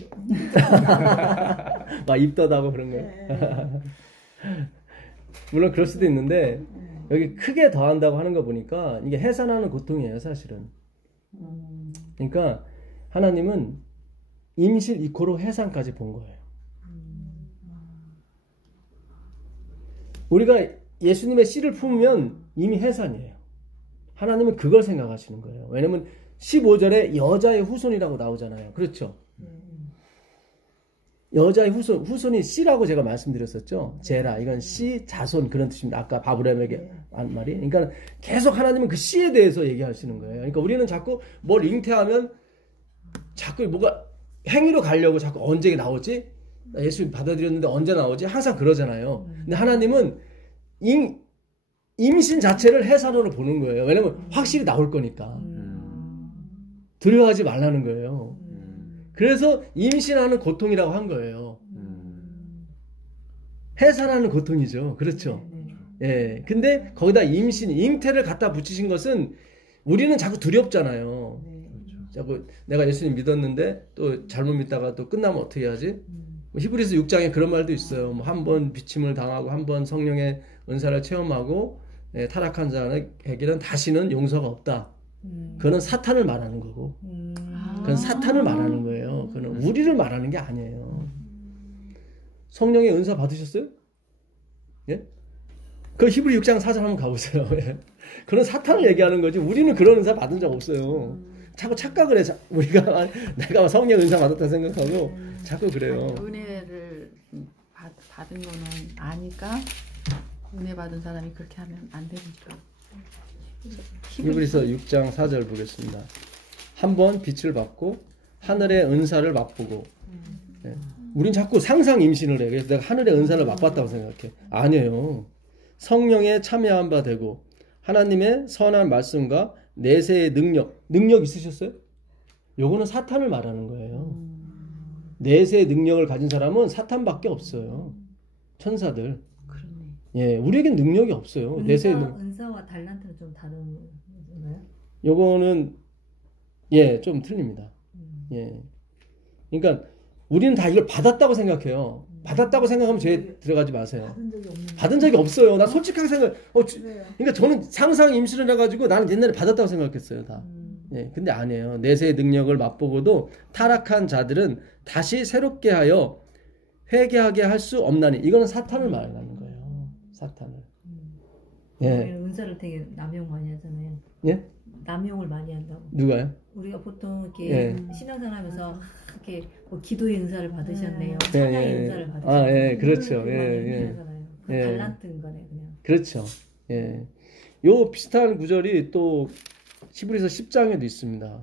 막 입덧하고 그런 거예요. 네. 물론 그럴 수도 있는데 여기 크게 더한다고 하는 거 보니까 이게 해산하는 고통이에요, 사실은. 그러니까 하나님은 임실 이코로 해산까지 본 거예요. 우리가 예수님의 씨를 품으면 이미 해산이에요. 하나님은 그걸 생각하시는 거예요. 왜냐면 15절에 여자의 후손이라고 나오잖아요. 그렇죠? 여자의 후손이 씨라고 제가 말씀드렸었죠. 제라, 이건 씨, 자손 그런 뜻입니다. 아까 바브람에게 한 말이. 그러니까 계속 하나님은 그 씨에 대해서 얘기하시는 거예요. 그러니까 우리는 자꾸 뭘 잉태하면 자꾸 뭐가 행위로 가려고 자꾸 언제 나오지? 나 예수 받아들였는데 언제 나오지? 항상 그러잖아요. 근데 하나님은 임신 자체를 해산으로 보는 거예요. 왜냐면 확실히 나올 거니까. 두려워하지 말라는 거예요. 그래서 임신하는 고통이라고 한 거예요. 해산하는 고통이죠. 그렇죠. 예. 근데 거기다 잉태를 갖다 붙이신 것은 우리는 자꾸 두렵잖아요. 자꾸 내가 예수님 믿었는데 또 잘못 믿다가 또 끝나면 어떻게 하지? 히브리서 6장에 그런 말도 있어요. 뭐 한 번 비침을 당하고 한 번 성령의 은사를 체험하고 타락한 자에게는 다시는 용서가 없다. 그거는 사탄을 말하는 거고, 그건 사탄을 말하는 거예요. 그건 우리를 말하는 게 아니에요. 성령의 은사 받으셨어요? 예? 그 히브리 6장 4절 한번 가보세요. 예. 그건 사탄을 얘기하는 거지. 우리는 그런 은사 받은 적 없어요. 자꾸 착각을 해. 우리가 내가 성령 은사 받았다 생각하고 자꾸 그래요. 은혜를 받은 거는 아니까 은혜 받은 사람이 그렇게 하면 안 되니까. 히브리서 6장 4절 보겠습니다. 한번 빛을 받고 하늘의 은사를 맛보고. 네. 우린 자꾸 상상 임신을 해. 그래서 내가 하늘의 은사를 맛봤다고 생각해. 아니에요. 성령에 참여한 바 되고 하나님의 선한 말씀과 내세의 능력 있으셨어요? 요거는 사탄을 말하는 거예요. 내세의 능력을 가진 사람은 사탄밖에 없어요. 천사들. 그러네. 예, 우리에겐 능력이 없어요. 내세의 은사와 달란트는 좀 다른 건가요? 요거는 예, 좀 틀립니다. 예. 그러니까 우리는 다 이걸 받았다고 생각해요. 받았다고 생각하면 죄에 들어가지 마세요. 받은 적이 없어요. 나 솔직하게 그러니까 저는 상상 임신을 해가지고 나는 옛날에 받았다고 생각했어요, 다. 예, 근데 아니에요. 내세의 능력을 맛보고도 타락한 자들은 다시 새롭게 하여 회개하게 할 수 없나니. 이거는 사탄을 말하는 거예요. 사탄을. 예. 은사를 되게 남용 많이 하잖아요. 예? 남용을 많이 한다고. 누가요? 우리가 보통 이렇게 예. 신앙생활하면서 이렇게 뭐 기도의 은사를 받으셨네요. 예, 찬양의 예. 은사를 받으셨네요. 아, 예, 그렇죠. 많이 예. 하잖아요. 예. 달란트인 거네, 그냥. 그렇죠. 예. 요 비슷한 구절이 또 히브리서 10장에도 있습니다.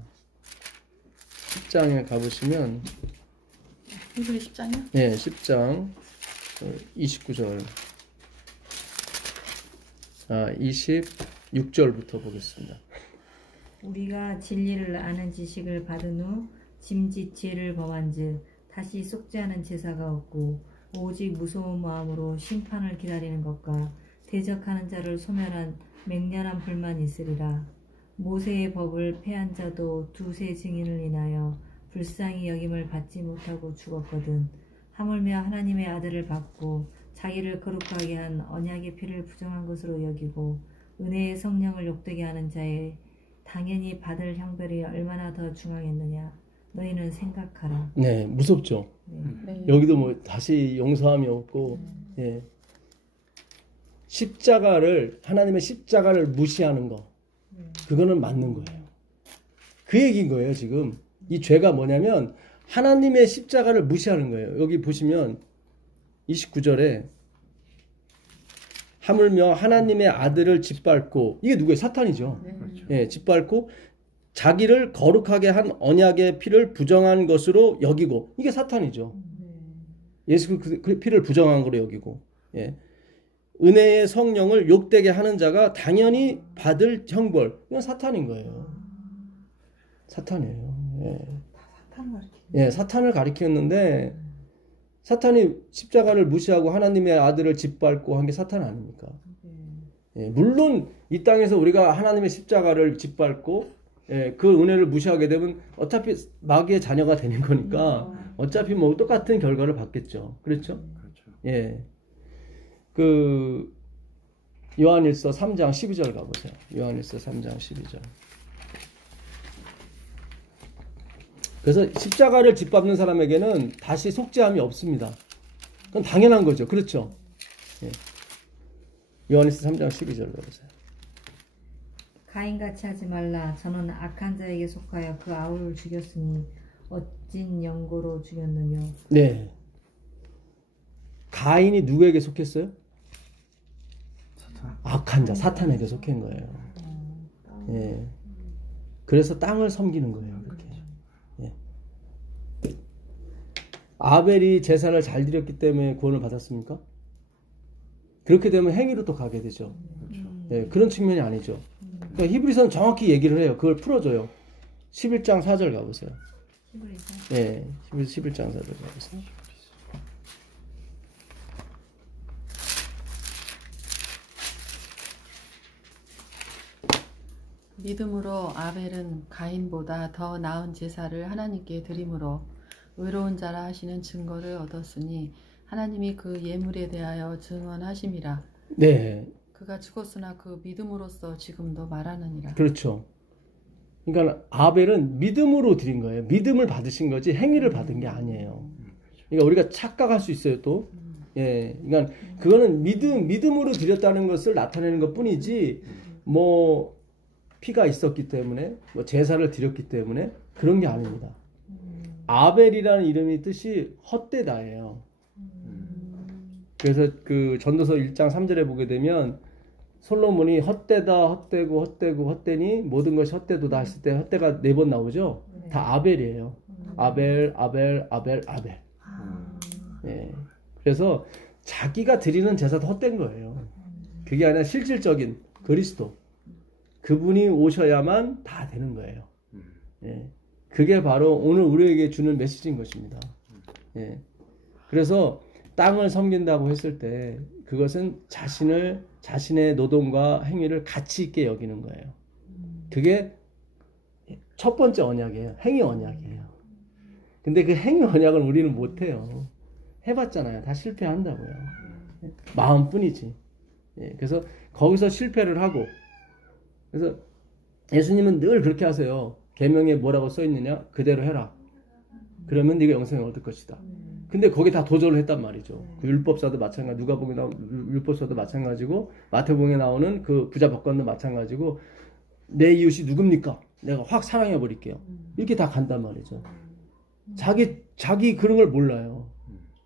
10장에 가보시면 히브리 10장이요? 예, 10장 29절 26절부터 보겠습니다. 우리가 진리를 아는 지식을 받은 후 짐짓 죄를 범한즉 다시 속죄하는 제사가 없고 오직 무서운 마음으로 심판을 기다리는 것과 대적하는 자를 소멸한 맹렬한 불만 있으리라. 모세의 법을 폐한 자도 두세 증인을 인하여 불쌍히 여김을 받지 못하고 죽었거든. 하물며 하나님의 아들을 받고 자기를 거룩하게 한 언약의 피를 부정한 것으로 여기고 은혜의 성령을 욕되게 하는 자의 당연히 받을 형벌이 얼마나 더 중하겠느냐. 너희는 생각하라. 네, 무섭죠. 네. 여기도 뭐 다시 용서함이 없고, 예. 십자가를, 하나님의 십자가를 무시하는 거, 그거는 맞는 거예요. 그 얘기인 거예요, 지금. 이 죄가 뭐냐면, 하나님의 십자가를 무시하는 거예요. 여기 보시면, 29절에, 하물며 하나님의 아들을 짓밟고, 이게 누구예요? 사탄이죠. 그렇죠. 예, 짓밟고, 자기를 거룩하게 한 언약의 피를 부정한 것으로 여기고, 이게 사탄이죠. 예수 그 피를 부정한 거로 여기고, 예. 은혜의 성령을 욕되게 하는 자가 당연히 받을 형벌. 이건 사탄인 거예요. 사탄이에요. 예. 사탄을 가르치는. 예, 사탄을 가리켰는데 사탄이 십자가를 무시하고 하나님의 아들을 짓밟고 한 게 사탄 아닙니까? 예, 물론 이 땅에서 우리가 하나님의 십자가를 짓밟고 예, 그 은혜를 무시하게 되면 어차피 마귀의 자녀가 되는 거니까 어차피 뭐 똑같은 결과를 받겠죠. 그렇죠? 그렇죠. 예. 그 요한일서 3장 12절 가보세요. 요한일서 3장 12절. 그래서 십자가를 짓밟는 사람에게는 다시 속죄함이 없습니다. 그건 당연한 거죠. 그렇죠? 예. 요한일서 3장 12절 가보세요. 가인같이 하지 말라. 저는 악한 자에게 속하여 그 아우를 죽였으니 어찐 영고로 죽였느냐. 네. 가인이 누구에게 속했어요? 악한 자, 사탄에게 속한 거예요. 예. 그래서 땅을 섬기는 거예요. 그렇게. 예. 아벨이 제사를 잘 드렸기 때문에 구원을 받았습니까? 그렇게 되면 행위로 또 가게 되죠. 예, 그런 측면이 아니죠. 그러니까 히브리서는 정확히 얘기를 해요. 그걸 풀어줘요. 11장 4절 가보세요. 히브리서. 예, 11장 4절 가보세요. 믿음으로 아벨은 가인보다 더 나은 제사를 하나님께 드림으로 의로운 자라 하시는 증거를 얻었으니 하나님이 그 예물에 대하여 증언하심이라. 네, 그가 죽었으나 그 믿음으로써 지금도 말하느니라. 그렇죠. 그러니까 아벨은 믿음으로 드린 거예요. 믿음을 받으신 거지 행위를 받은 게 아니에요. 그러니까 우리가 착각할 수 있어요 또. 예, 그러니까 그거는 믿음으로 드렸다는 것을 나타내는 것뿐이지 뭐 피가 있었기 때문에 뭐 제사를 드렸기 때문에 그런 게 아닙니다. 아벨이라는 이름이 뜻이 헛되다예요. 그래서 그 전도서 1장 3절에 보게 되면 솔로몬이 헛되다, 헛되고, 헛되고, 헛되니 모든 것이 헛되도다 했을 때 헛되가 4번 나오죠. 다 아벨이에요. 아벨, 아벨, 아벨, 아벨. 예. 그래서 자기가 드리는 제사도 헛된 거예요. 그게 아니라 실질적인 그리스도. 그분이 오셔야만 다 되는 거예요. 예. 그게 바로 오늘 우리에게 주는 메시지인 것입니다. 예. 그래서 땅을 섬긴다고 했을 때 그것은 자신의 노동과 행위를 가치 있게 여기는 거예요. 그게 첫 번째 언약이에요. 행위 언약이에요. 근데 그 행위 언약을 우리는 못해요. 해봤잖아요. 다 실패한다고요. 마음뿐이지. 예. 그래서 거기서 실패를 하고 그래서 예수님은 늘 그렇게 하세요. 계명에 뭐라고 써 있느냐? 그대로 해라. 그러면 네가 영생을 얻을 것이다. 근데 거기 다 도전을 했단 말이죠. 그 율법사도 마찬가지, 누가복음에 나오는 율법사도 마찬가지고, 마태복음에 나오는 그 부자 법관도 마찬가지고, 내 이웃이 누굽니까? 내가 확 사랑해 버릴게요. 이렇게 다 간단 말이죠. 자기 그런 걸 몰라요.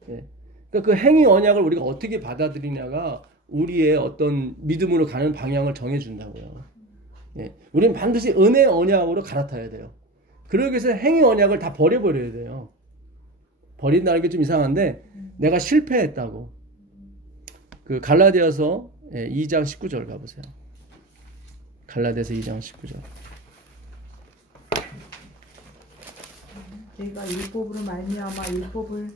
예. 그러니까 그 행위 언약을 우리가 어떻게 받아들이냐가 우리의 어떤 믿음으로 가는 방향을 정해준다고요. 예. 우리는 반드시 은혜 언약으로 갈아타야 돼요. 그러기 위해서 행위 언약을 다 버려버려야 돼요. 버린다는 게 좀 이상한데 내가 실패했다고. 그 갈라디아서 2장 19절 가보세요. 갈라디아서 2장 19절. 저희가 율법으로 말미암아 율법을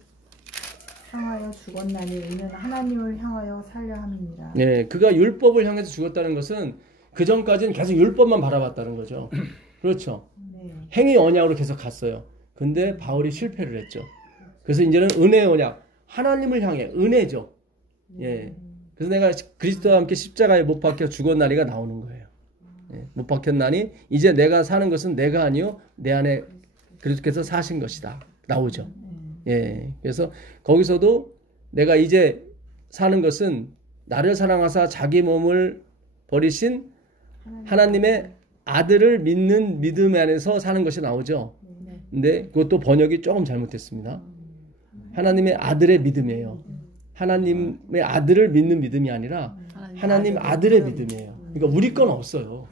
향하여 죽었나니 이는 하나님을 향하여 살려 함이니라. 네, 그가 율법을 향해서 죽었다는 것은 그 전까지는 계속 율법만 바라봤다는 거죠. 그렇죠. 네. 행위 언약으로 계속 갔어요. 근데 바울이 실패를 했죠. 그래서 이제는 은혜 언약, 하나님을 향해 은혜죠. 예. 그래서 내가 그리스도와 함께 십자가에 못 박혀 죽었나니가 나오는 거예요. 예. 못 박혔나니 이제 내가 사는 것은 내가 아니요 내 안에 그렇게 해서 사신 것이다. 나오죠. 예. 그래서 거기서도 내가 이제 사는 것은 나를 사랑하사 자기 몸을 버리신 하나님의 아들을 믿는 믿음 안에서 사는 것이 나오죠. 네. 근데 그것도 번역이 조금 잘못됐습니다. 하나님의 아들의 믿음이에요. 하나님의 아들을 믿는 믿음이 아니라 하나님 아들의 믿음이에요. 그러니까 우리 건 없어요.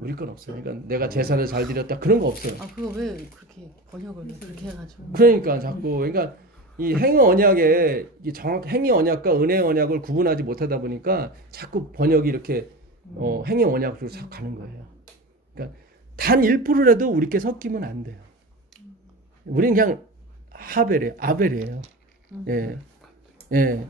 우리 건 없어요. 그러니까 내가 제사를 잘 드렸다 그런 거 없어요. 아 그거 왜 그렇게 번역을 그렇게 해가지고? 그러니까 자꾸 그러니까 이 행위 언약에 이 정확 행위 언약과 은혜 언약을 구분하지 못하다 보니까 자꾸 번역이 이렇게 행위 언약으로 자꾸 가는 거예요. 그러니까 단 1%라도 우리께 섞이면 안 돼요. 우리는 그냥 아벨이에요. 예, 예.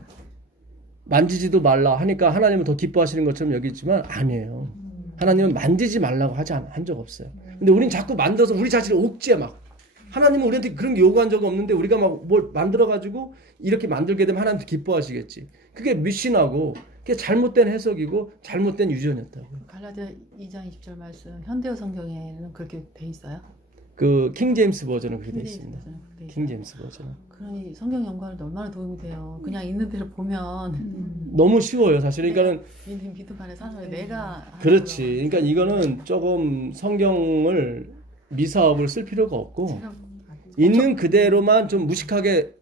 만지지도 말라 하니까 하나님은 더 기뻐하시는 것처럼 여기지만 아니에요. 하나님은 만지지 말라고 한 적 없어요. 근데 우린 자꾸 만들어서 우리 자신을 옥죄 막. 하나님은 우리한테 그런 게 요구한 적 없는데 우리가 막 뭘 만들어가지고 이렇게 만들게 되면 하나님도 기뻐하시겠지. 그게 미신하고 그게 잘못된 해석이고 잘못된 유전이었다고. 갈라디아 2장 20절 말씀 현대어 성경에는 그렇게 돼 있어요? 그 킹제임스 버전은 그렇게 돼 킹제임스 있습니다. 버전은 그렇게 돼 있어요. 킹제임스 버전. 그러니 성경 연구하는데 얼마나 도움이 돼요. 그냥 있는 대로 보면 너무 쉬워요, 사실. 그러니까는 믿음 안에 사는 거예요. 내가 그렇지. 그러니까 이거는 조금 성경을 미사업을 쓸 필요가 없고 있는 그대로만 좀 무식하게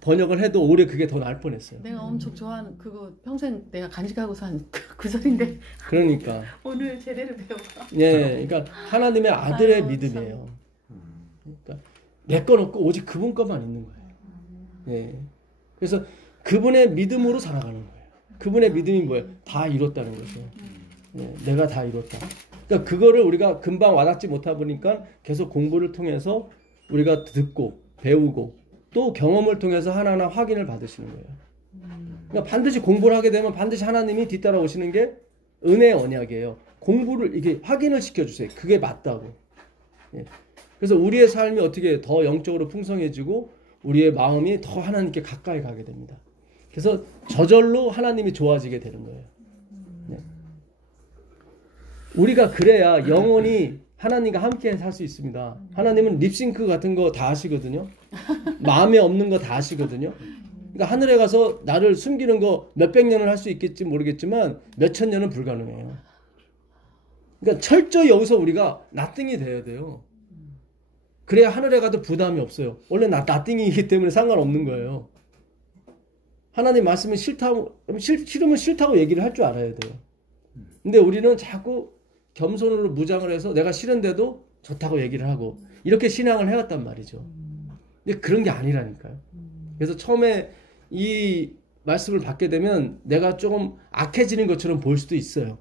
번역을 해도 오히려 그게 더 나을 뻔했어요. 내가 엄청 좋아하는 그거 평생 내가 간직하고 산 구절인데 그러니까 오늘 제대로 배워봐. 예, 그러니까 하나님의 아들의 아유, 믿음이에요. 그러니까 내 건 없고 오직 그분 것만 있는 거예요. 예. 그래서 그분의 믿음으로 살아가는 거예요. 그분의 믿음이 뭐예요? 다 이뤘다는 거죠. 예, 내가 다 이뤘다. 그러니까 그거를 우리가 금방 와닿지 못하다 보니까 계속 공부를 통해서 우리가 듣고 배우고 또 경험을 통해서 하나하나 확인을 받으시는 거예요. 그러니까 반드시 공부를 하게 되면 반드시 하나님이 뒤따라 오시는 게 은혜의 언약이에요. 공부를 이게 확인을 시켜주세요. 그게 맞다고. 예. 그래서 우리의 삶이 어떻게 더 영적으로 풍성해지고 우리의 마음이 더 하나님께 가까이 가게 됩니다. 그래서 저절로 하나님이 좋아지게 되는 거예요. 네. 우리가 그래야 영원히 하나님과 함께 살 수 있습니다. 하나님은 립싱크 같은 거 다 하시거든요. 마음에 없는 거 다 하시거든요. 그러니까 하늘에 가서 나를 숨기는 거 몇백 년을 할 수 있겠지 모르겠지만 몇천 년은 불가능해요. 그러니까 철저히 여기서 우리가 나띵이 돼야 돼요. 그래야 하늘에 가도 부담이 없어요. 원래 나띵이기 때문에 상관없는 거예요. 하나님 말씀은 싫으면 싫다고 얘기를 할 줄 알아야 돼요. 근데 우리는 자꾸 겸손으로 무장을 해서 내가 싫은데도 좋다고 얘기를 하고 이렇게 신앙을 해왔단 말이죠. 근데 그런 게 아니라니까요. 그래서 처음에 이 말씀을 받게 되면 내가 조금 악해지는 것처럼 보일 수도 있어요.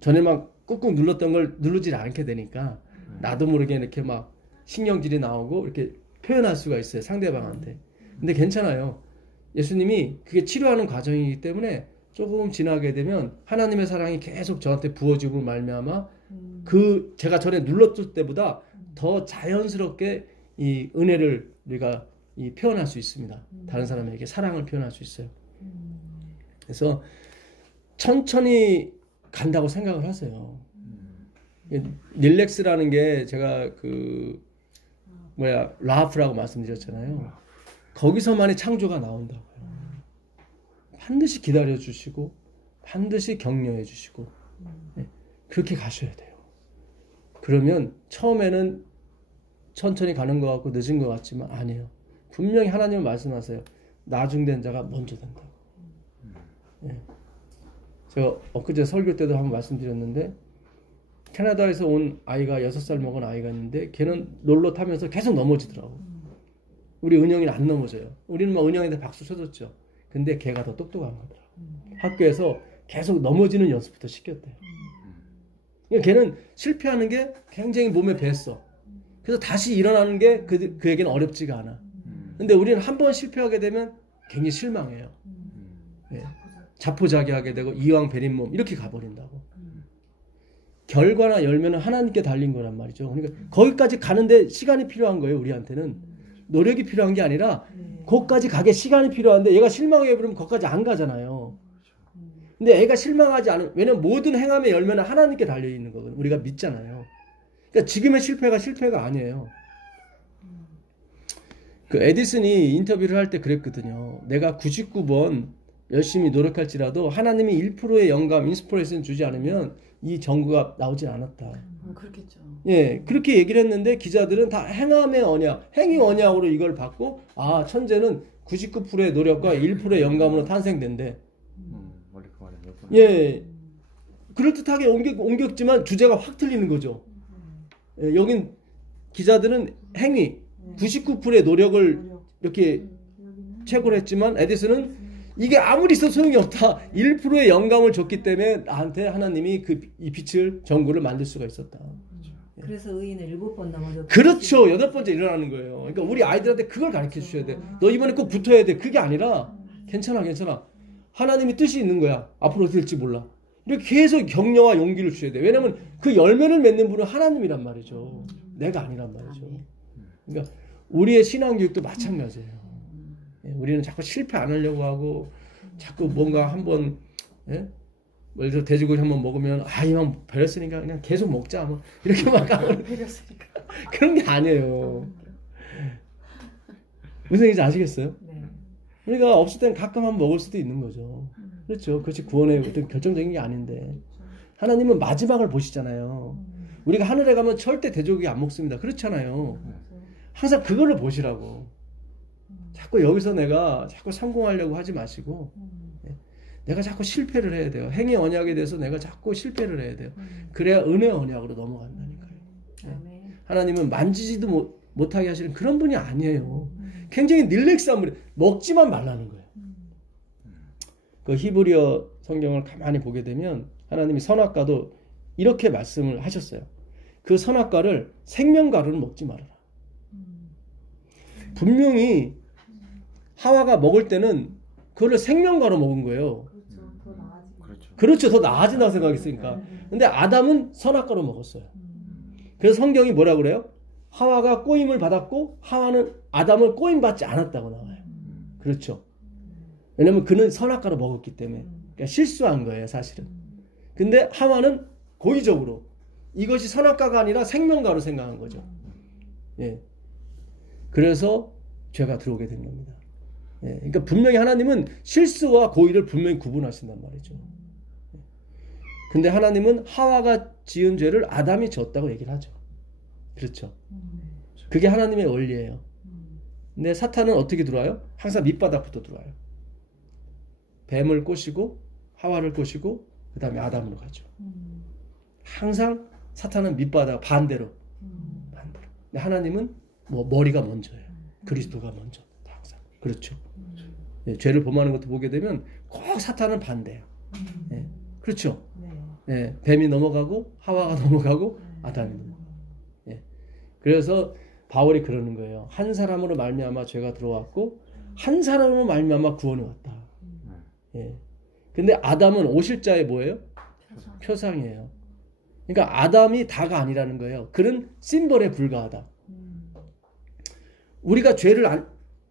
전에 막 꾹꾹 눌렀던 걸 누르질 않게 되니까 나도 모르게 이렇게 막 신경질이 나오고 이렇게 표현할 수가 있어요. 상대방한테. 근데 괜찮아요. 예수님이 그게 치료하는 과정이기 때문에 조금 지나게 되면 하나님의 사랑이 계속 저한테 부어지고 말미암아 그 제가 전에 눌렀을 때보다 더 자연스럽게 이 은혜를 우리가 표현할 수 있습니다. 다른 사람에게 사랑을 표현할 수 있어요. 그래서 천천히 간다고 생각을 하세요. 릴렉스라는 게 제가 라프라고 말씀드렸잖아요. 거기서만이 창조가 나온다고요. 반드시 기다려 주시고 반드시 격려해 주시고 그렇게 가셔야 돼요. 그러면 처음에는 천천히 가는 것 같고 늦은 것 같지만 아니에요. 분명히 하나님은 말씀하세요. 나중된 자가 먼저 된다고. 제가 엊그제 설교 때도 한번 말씀드렸는데 캐나다에서 온 아이가 6살 먹은 아이가 있는데 걔는 롤러 타면서 계속 넘어지더라고. 우리 은영이는 안 넘어져요. 우리는 막 은영이한테 박수 쳐줬죠. 근데 걔가 더 똑똑한 거더라고. 학교에서 계속 넘어지는 연습부터 시켰대요. 그러니까 걔는 실패하는 게 굉장히 몸에 뱄어. 그래서 다시 일어나는 게 그에게는 어렵지가 않아. 근데 우리는 한 번 실패하게 되면 굉장히 실망해요. 예. 자포자기하게 되고 이왕 베린 몸 이렇게 가버린다고. 결과나 열매는 하나님께 달린 거란 말이죠. 그러니까 거기까지 가는데 시간이 필요한 거예요. 우리한테는 노력이 필요한 게 아니라 거기까지 가게 시간이 필요한데 얘가 실망해버리면 거기까지 안 가잖아요. 근데 애가 실망하지 않으면 왜냐면 모든 행함의 열매는 하나님께 달려있는 거거든요. 우리가 믿잖아요. 그러니까 지금의 실패가 아니에요. 그 에디슨이 인터뷰를 할 때 그랬거든요. 내가 99번 열심히 노력할지라도 하나님이 1%의 영감, 인스피레이션 주지 않으면 이 전구가 나오질 않았다. 그렇겠죠. 예, 그렇게 얘기를 했는데 기자들은 다 행함의 언약, 행위 언약으로 이걸 받고 아, 천재는 99%의 노력과 1%의 영감으로 탄생된대. 원래 그 말이에요. 예, 그럴듯하게 옮겼지만 주제가 확 틀리는 거죠. 예, 여긴 기자들은 행위, 99%의 노력을 이렇게 채굴 했지만 에디슨은 이게 아무리 있어도 소용이 없다. 1%의 영감을 줬기 때문에 나한테 하나님이 이 빛을 전구를 만들 수가 있었다. 그래서 의인은 7번 넘어졌고. 그렇죠. 8번째 일어나는 거예요. 그러니까 우리 아이들한테 그걸 가르쳐 주셔야 돼. 너 이번에 꼭 붙어야 돼. 그게 아니라 괜찮아. 하나님이 뜻이 있는 거야. 앞으로 어떻게 될지 몰라. 이렇게 계속 격려와 용기를 주셔야 돼. 왜냐면 그 열매를 맺는 분은 하나님이란 말이죠. 내가 아니란 말이죠. 그러니까 우리의 신앙교육도 마찬가지예요. 우리는 자꾸 실패 안 하려고 하고 자꾸 뭔가 한번 예를 들어 돼지고기 한번 먹으면 이만 배렸으니까 그냥 계속 먹자 뭐 이렇게 막 배렸으니까 그런 게 아니에요. 무슨 얘기인지 아시겠어요? 네. 그러니까 없을 땐 가끔 한번 먹을 수도 있는 거죠. 그렇죠. 그것이 구원의 어떤 결정적인 게 아닌데 하나님은 마지막을 보시잖아요. 우리가 하늘에 가면 절대 돼지고기 안 먹습니다. 그렇잖아요. 항상 그거를 보시라고. 자꾸 여기서 내가 자꾸 성공하려고 하지 마시고 내가 자꾸 실패를 해야 돼요. 행위 언약에 대해서 내가 자꾸 실패를 해야 돼요. 그래야 은혜 언약으로 넘어간다니까요. 하나님은 만지지도 못하게 하시는 그런 분이 아니에요. 굉장히 릴렉스한 분이 먹지만 말라는 거예요. 그 히브리어 성경을 가만히 보게 되면 하나님이 선악과도 이렇게 말씀을 하셨어요. 그 선악과를 생명가루는 먹지 말아라. 분명히 하와가 먹을 때는 그거를 생명가루 먹은 거예요. 그렇죠. 더 나아진다고 생각했으니까. 근데 아담은 선악과로 먹었어요. 그래서 성경이 뭐라 그래요? 하와가 꼬임을 받았고 하와는 아담을 꼬임받지 않았다고 나와요. 그렇죠. 왜냐면 그는 선악과로 먹었기 때문에. 그러니까 실수한 거예요, 사실은. 근데 하와는 고의적으로 이것이 선악과가 아니라 생명가로 생각한 거죠. 예. 그래서 죄가 들어오게 된 겁니다. 예, 그러니까 분명히 하나님은 실수와 고의를 분명히 구분하신단 말이죠. 근데 하나님은 하와가 지은 죄를 아담이 졌다고 얘기를 하죠. 그렇죠. 그게 하나님의 원리예요. 근데 사탄은 어떻게 들어와요? 항상 밑바닥부터 들어와요. 뱀을 꼬시고 하와를 꼬시고 그 다음에 아담으로 가죠. 항상 사탄은 밑바닥 반대로. 근데 하나님은 머리가 먼저예요. 그리스도가 먼저. 항상. 그렇죠. 예, 죄를 범하는 것도 보게 되면 꼭 사탄은 반대예요. 예, 그렇죠. 예, 뱀이 넘어가고 하와가 넘어가고 아담이 넘어가고. 예, 그래서 바울이 그러는 거예요. 한 사람으로 말미암아 죄가 들어왔고 한 사람으로 말미암아 구원이 왔다. 예. 근데 아담은 오실자의 뭐예요? 표상이에요. 그러니까 아담이 다가 아니라는 거예요. 그는 심벌에 불과하다. 우리가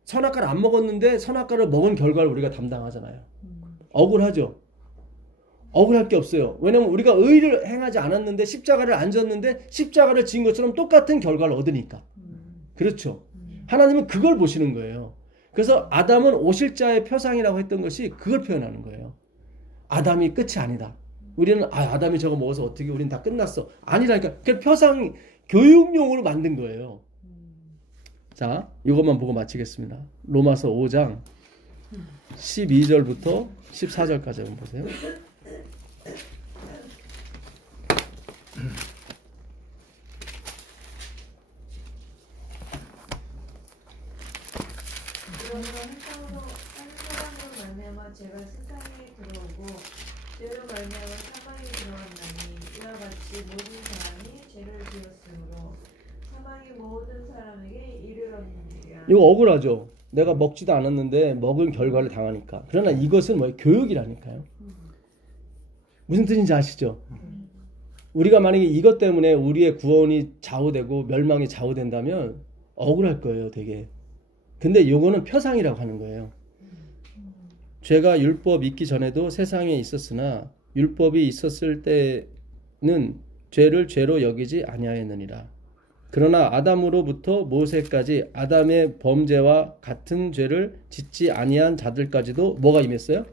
선악과를 안 먹었는데 선악과를 먹은 결과를 우리가 담당하잖아요. 억울하죠? 억울할 게 없어요. 왜냐면 우리가 의를 행하지 않았는데 십자가를 안 졌는데 십자가를 지은 것처럼 똑같은 결과를 얻으니까. 그렇죠. 하나님은 그걸 보시는 거예요. 그래서 아담은 오실자의 표상이라고 했던 것이 그걸 표현하는 거예요. 아담이 끝이 아니다. 우리는 아담이 저거 먹어서 어떻게 우린 다 끝났어. 아니라니까. 그 표상 교육용으로 만든 거예요. 자, 이것만 보고 마치겠습니다. 로마서 5장 12절부터 14절까지 한번 보세요. 죄가 세상에 들어오고 죄로 말미암아 사망이 들어왔나니 이와 같이 모든 사람이 죄를 지었으므로 사망이 모든 사람에게 이르렀느니라. 이거 억울하죠. 내가 먹지도 않았는데 먹은 결과를 당하니까. 그러나 이것은 뭐예요? 교육이라니까요. 무슨 뜻인지 아시죠? 우리가 만약에 이것 때문에 우리의 구원이 좌우되고 멸망이 좌우된다면 억울할 거예요, 되게. 근데 이거는 표상이라고 하는 거예요. 죄가 율법 있기 전에도 세상에 있었으나 율법이 있었을 때는 죄를 죄로 여기지 아니하였느니라. 그러나 아담으로부터 모세까지 아담의 범죄와 같은 죄를 짓지 아니한 자들까지도 뭐가 임했어요?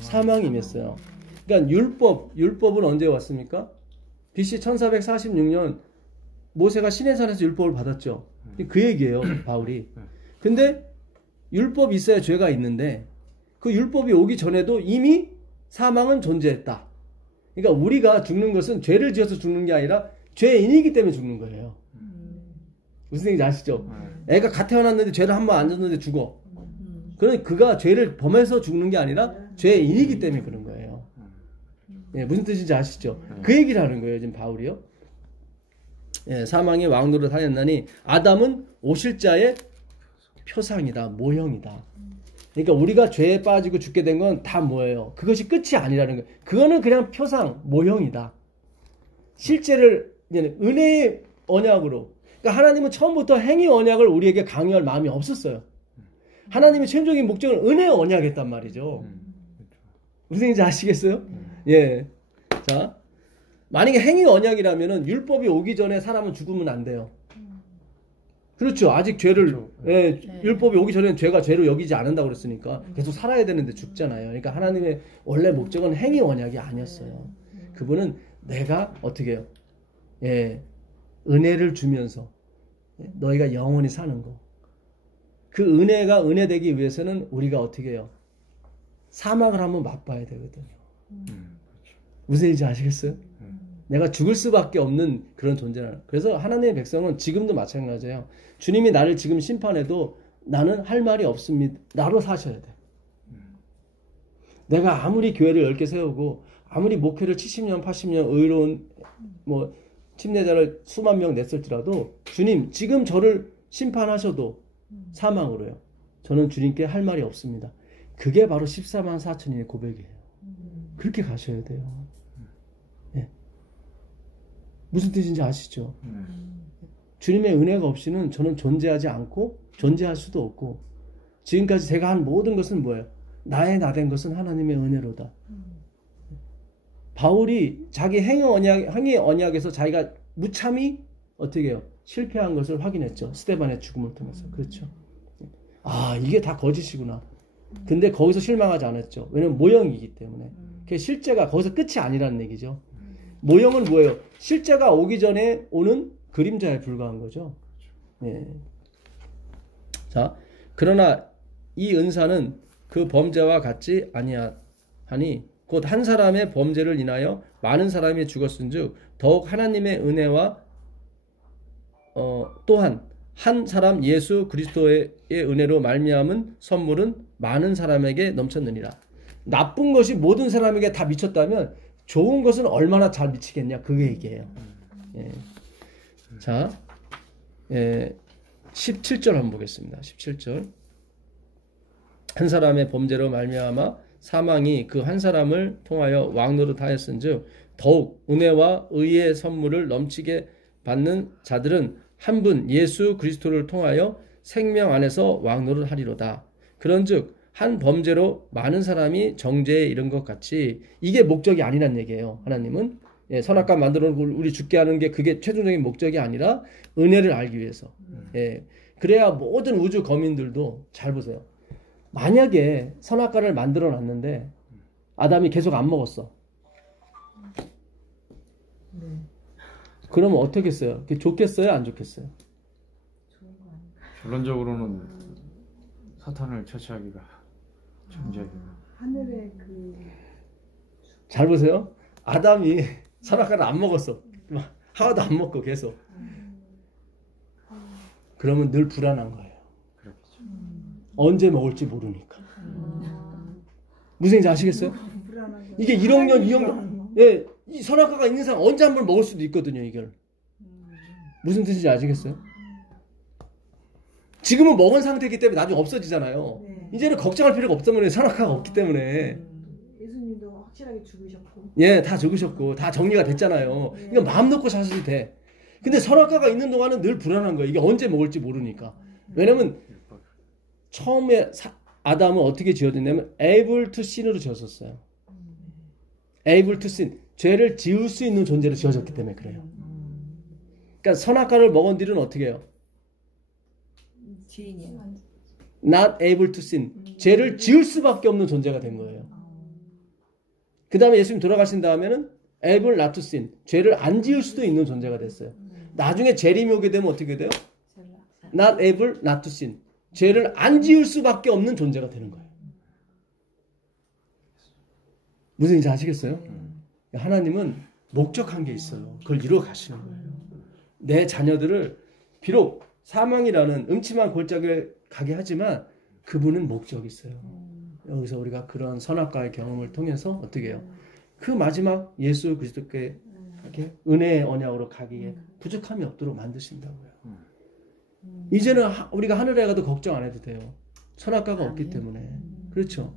사망이 임했어요. 그러니까 율법은 언제 왔습니까? BC 1446년 모세가 시내산에서 율법을 받았죠. 그 얘기예요, 바울이. 근데 율법이 있어야 죄가 있는데 그 율법이 오기 전에도 이미 사망은 존재했다. 그러니까 우리가 죽는 것은 죄를 지어서 죽는 게 아니라 죄인이기 때문에 죽는 거예요. 무슨 얘기인지 아시죠? 애가 갓 태어났는데 죄를 한 번 안 졌는데 죽어. 그러니 그가 죄를 범해서 죽는 게 아니라 죄인이기 때문에 그런 거예요. 예, 무슨 뜻인지 아시죠? 그 얘기를 하는 거예요, 지금 바울이요. 예, 사망의 왕노릇 하였나니 아담은 오실 자의 표상이다, 모형이다. 그러니까 우리가 죄에 빠지고 죽게 된 건 다 뭐예요? 그것이 끝이 아니라는 거예요. 그거는 그냥 표상, 모형이다. 실제를 은혜의 언약으로. 그러니까 하나님은 처음부터 행위 언약을 우리에게 강요할 마음이 없었어요. 하나님의 최종적인 목적은 은혜의 언약이었단 말이죠. 무슨 얘기인지 아시겠어요? 예. 자, 만약에 행위 언약이라면은 율법이 오기 전에 사람은 죽으면 안 돼요. 그렇죠. 아직 죄를, 예, 율법이 오기 전에는 죄가 죄로 여기지 않는다고 그랬으니까 계속 살아야 되는데 죽잖아요. 그러니까 하나님의 원래 목적은 행위 언약이 아니었어요. 그분은 내가 어떻게 해요? 예, 은혜를 주면서 너희가 영원히 사는 거. 그 은혜가 은혜되기 위해서는 우리가 어떻게 해요? 사망을 한번 맛봐야 되거든요. 무슨 얘기인지 아시겠어요? 내가 죽을 수밖에 없는 그런 존재라. 그래서 하나님의 백성은 지금도 마찬가지예요. 주님이 나를 지금 심판해도 나는 할 말이 없습니다. 나로 사셔야 돼. 내가 아무리 교회를 10개 세우고 아무리 목회를 70년 80년 의로운 뭐 침례자를 수만 명 냈을지라도 주님 지금 저를 심판하셔도 사망으로요. 저는 주님께 할 말이 없습니다. 그게 바로 14만 4천인의 고백이에요. 그렇게 가셔야 돼요. 네. 무슨 뜻인지 아시죠? 주님의 은혜가 없이는 저는 존재하지 않고 존재할 수도 없고 지금까지 제가 한 모든 것은 뭐예요? 나의 나된 것은 하나님의 은혜로다. 바울이 자기 행위 언약에서 자기가 무참히 어떻게 해요? 실패한 것을 확인했죠. 스데반의 죽음을 통해서. 그렇죠. 아, 이게 다 거짓이구나. 근데 거기서 실망하지 않았죠. 왜냐면 모형이기 때문에. 그 실제가 거기서 끝이 아니라는 얘기죠. 모형은 뭐예요? 실제가 오기 전에 오는 그림자에 불과한 거죠. 예. 자, 그러나 이 은사는 그 범죄와 같지 아니하니 곧 한 사람의 범죄를 인하여 많은 사람이 죽었은즉 더욱 하나님의 은혜와 또한 한 사람 예수 그리스도의 은혜로 말미암은 선물은 많은 사람에게 넘쳤느니라. 나쁜 것이 모든 사람에게 다 미쳤다면 좋은 것은 얼마나 잘 미치겠냐, 그게 얘기예요. 예. 자, 17절 한번 보겠습니다. 17절. 한 사람의 범죄로 말미암아 사망이 그 한 사람을 통하여 왕노릇하였은즉 더욱 은혜와 의의 선물을 넘치게 받는 자들은 한 분 예수 그리스도를 통하여 생명 안에서 왕노릇하리로다. 그런즉 한 범죄로 많은 사람이 정죄에 이른 것 같이 이게 목적이 아니란 얘기예요. 하나님은 선악과 만들어 놓고 우리 죽게 하는 게 그게 최종적인 목적이 아니라 은혜를 알기 위해서. 그래야 모든 우주 거민들도 잘 보세요. 만약에 선악과를 만들어 놨는데 아담이 계속 안 먹었어. 그러면 어떻겠어요? 그게 좋겠어요? 안 좋겠어요? 결론적으로는 사탄을 처치하기가 존재하기가. 하늘의 잘 보세요. 아담이 선악과를 안 먹었어. 하나도 안 먹고 계속. 그러면 늘 불안한 거예요. 그렇겠죠. 언제 먹을지 모르니까. 무슨 얘기인지 아시겠어요? 이게 1억 년, 2억 년, 예, 이 선악과가 있는 사람 언제 한 번 먹을 수도 있거든요, 이걸. 무슨 뜻인지 아시겠어요? 지금은 먹은 상태이기 때문에 나중에 없어지잖아요. 네. 이제는 걱정할 필요가 없다면 선악과가 없기 때문에. 예수님도 확실하게 죽으셨고. 예, 다 죽으셨고 다 정리가 됐잖아요. 그러니까 마음 놓고 사셔도 돼. 근데 선악과가 있는 동안은 늘 불안한 거예요. 이게 언제 먹을지 모르니까. 왜냐면 처음에 아담은 어떻게 지어졌냐면 able to sin으로 지었었어요. able to sin. 죄를 지을 수 있는 존재로 지어졌기 때문에 그래요. 그러니까 선악과를 먹은 뒤는 어떻게 해요? 죄인이야. Not able to sin. 죄를 지을 수밖에 없는 존재가 된 거예요. 그 다음에 예수님 돌아가신 다음에는 able not to sin. 죄를 안 지을 수도 있는 존재가 됐어요. 나중에 재림이 오게 되면 어떻게 돼요? Not able not to sin. 죄를 안 지을 수밖에 없는 존재가 되는 거예요. 무슨 얘기인지 아시겠어요? 하나님은 목적한 게 있어요. 그걸 이루어 가시는 거예요. 내 자녀들을 비록 사망이라는 음침한 골짜기를 가게 하지만 그분은 목적이 있어요. 여기서 우리가 그런 선악과의 경험을 통해서 어떻게 해요? 그 마지막 예수 그리스도께 은혜의 언약으로 가기에 부족함이 없도록 만드신다고요. 이제는 우리가 하늘에 가도 걱정 안 해도 돼요. 선악과가 없기 때문에. 그렇죠?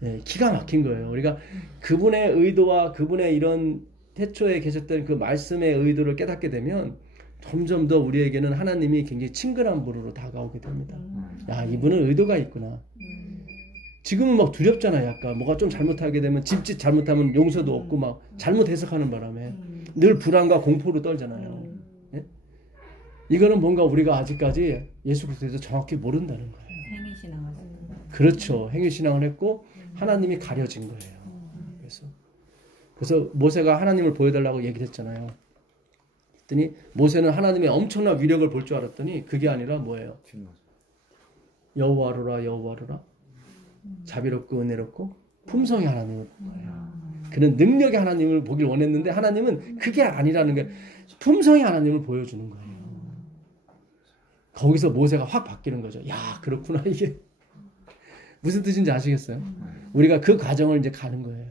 네, 기가 막힌 거예요. 우리가 그분의 의도와 그분의 이런 태초에 계셨던 그 말씀의 의도를 깨닫게 되면 점점 더 우리에게는 하나님이 굉장히 친근한 분으로 다가오게 됩니다. 야, 이분은 의도가 있구나. 지금은 막 두렵잖아요. 약간 뭐가 좀 잘못하게 되면 집짓 잘못하면 용서도 없고 막 잘못 해석하는 바람에 늘 불안과 공포로 떨잖아요. 네? 이거는 뭔가 우리가 아직까지 예수 그리스도에 대해서 정확히 모른다는 거예요. 행위신앙을. 그렇죠. 행위신앙을 했고 하나님이 가려진 거예요. 그래서 모세가 하나님을 보여달라고 얘기를 했잖아요. 그랬더니 모세는 하나님의 엄청난 위력을 볼 줄 알았더니 그게 아니라 뭐예요? 여호와로라 여호와로라 자비롭고 은혜롭고 품성의 하나님을 본 거예요. 그는 능력의 하나님을 보길 원했는데 하나님은 그게 아니라는 거예요. 품성의 하나님을 보여주는 거예요. 거기서 모세가 확 바뀌는 거죠. 야, 그렇구나. 이게 무슨 뜻인지 아시겠어요? 우리가 그 과정을 이제 가는 거예요.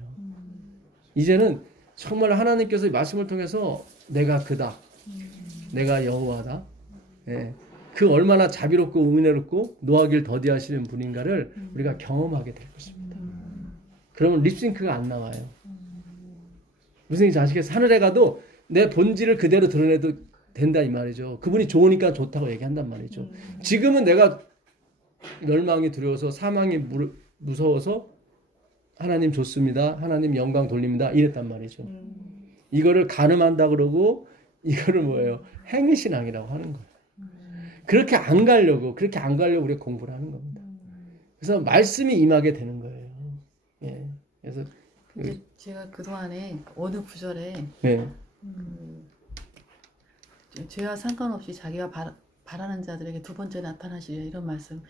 이제는 정말 하나님께서 이 말씀을 통해서 내가 그다. 내가 여호와다. 예. 그 얼마나 자비롭고 은혜롭고 노하기를 더디하시는 분인가를 우리가 경험하게 될 것입니다. 그러면 립싱크가 안 나와요. 무슨 얘기인지 아시겠어요? 하늘에 가도 내 본질을 그대로 드러내도 된다 이 말이죠. 그분이 좋으니까 좋다고 얘기한단 말이죠. 지금은 내가 멸망이 두려워서 사망이 무서워서 하나님 좋습니다. 하나님 영광 돌립니다. 이랬단 말이죠. 이거를 가늠한다 그러고 이거를 뭐예요? 행위신앙이라고 하는 거예요. 그렇게 안 가려고 우리가 공부를 하는 겁니다. 그래서 말씀이 임하게 되는 거예요. 예. 그래서 근데 제가 그동안에 어느 구절에 네. 죄와 상관없이 자기가 바라는 자들에게 두 번째 나타나시려 이런 말씀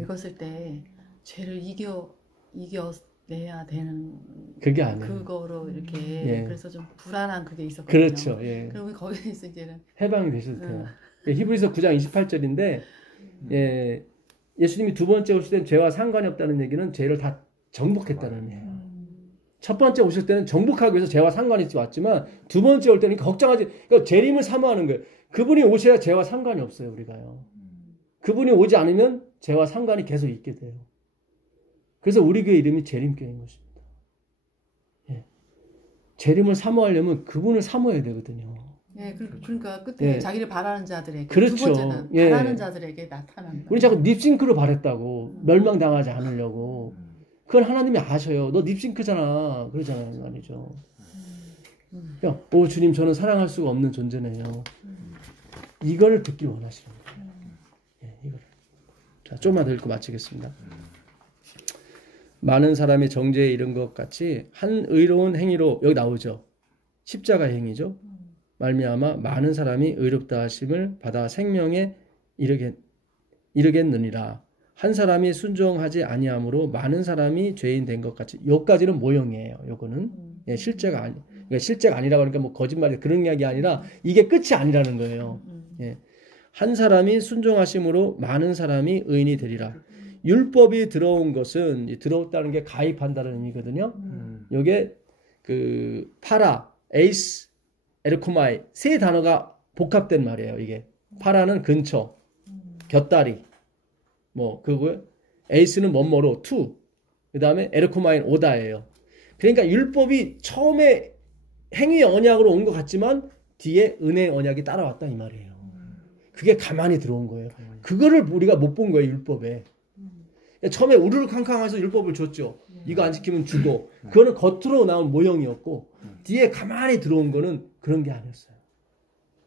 읽었을 때 죄를 이겨내야 되는 그게 아니에요. 그거로 이렇게 예. 그래서 좀 불안한 그게 있었거든요. 그렇죠. 예. 그러면 거기에서 이제는 해방이 되셔도 돼요. 히브리서 9장 28절인데 예, 예수님이 두 번째 오실 때는 죄와 상관이 없다는 얘기는 죄를 다 정복했다는 얘기예요. 첫 번째 오실 때는 정복하기 위해서 죄와 상관이 왔지만 두 번째 올 때는 걱정하지, 그러니까 재림을 사모하는 거예요. 그분이 오셔야 죄와 상관이 없어요. 우리가요. 그분이 오지 않으면 죄와 상관이 계속 있게 돼요. 그래서 우리 교회 이름이 재림교회인 것입니다. 예. 재림을 사모하려면 그분을 사모해야 되거든요. 예, 그러니까 끝에 예. 자기를 바라는 자들에게 그렇죠. 두 번째는 예. 바라는 자들에게 나타난다. 우리 자꾸 립싱크로 바랬다고 멸망당하지 않으려고. 그건 하나님이 아셔요. 너 립싱크잖아. 그러잖아요. 말이죠. 야, 오 주님 저는 사랑할 수가 없는 존재네요. 이거를 듣길 원하시는 거예요. 예, 이거를. 자, 조금만 더 읽고 마치겠습니다. 많은 사람이 정죄에 이른 것 같이 한 의로운 행위로 여기 나오죠. 십자가 행위죠. 말미암아 많은 사람이 의롭다 하심을 받아 생명에 이르겠느니라. 한 사람이 순종하지 아니함으로 많은 사람이 죄인 된 것 같이. 요까지는 모형이에요. 요거는 예, 실제가 아니. 그러니까 실제가 아니라고 하니까 뭐 거짓말이 그런 이야기 아니라 이게 끝이 아니라는 거예요. 예. 한 사람이 순종하심으로 많은 사람이 의인이 되리라. 율법이 들어온 것은 들어왔다는 게 가입한다는 의미거든요. 요게 그 파라, 에이스, 에르코마이 세 단어가 복합된 말이에요. 이게 파라는 근처, 곁다리, 뭐 그거고요. 에이스는 뭐뭐로 투, 그 다음에 에르코마이는 오다예요. 그러니까 율법이 처음에 행위의 언약으로 온 것 같지만 뒤에 은혜의 언약이 따라왔다 이 말이에요. 그게 가만히 들어온 거예요. 그거를 우리가 못 본 거예요. 율법에. 처음에 우르르캉캉해서 율법을 줬죠. 이거 안 지키면 죽어. 그거는 겉으로 나온 모형이었고 뒤에 가만히 들어온 거는 그런 게 아니었어요.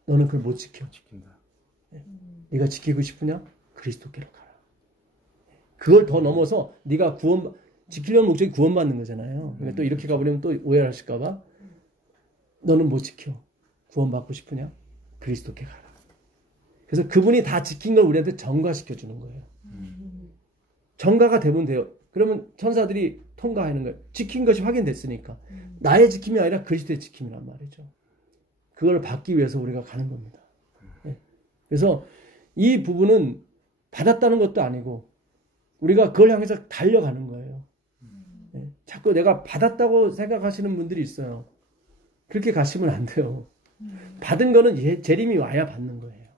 너는 그걸 못 지켜. 지킨다. 네가 지키고 싶으냐? 그리스도께로 가라. 그걸 더 넘어서 네가 지키려는 목적이 구원받는 거잖아요. 그러니까 또 이렇게 가버리면 또 오해하실까 봐. 너는 못 지켜. 구원받고 싶으냐? 그리스도께 가라. 그래서 그분이 다 지킨 걸 우리한테 전가시켜 주는 거예요. 전가가 되면 돼요. 그러면 천사들이 통과하는 거예요. 지킨 것이 확인됐으니까. 나의 지킴이 아니라 그리스도의 지킴이란 말이죠. 그걸 받기 위해서 우리가 가는 겁니다. 그래서 이 부분은 받았다는 것도 아니고 우리가 그걸 향해서 달려가는 거예요. 자꾸 내가 받았다고 생각하시는 분들이 있어요. 그렇게 가시면 안 돼요. 받은 거는 재림이 와야 받는 거예요.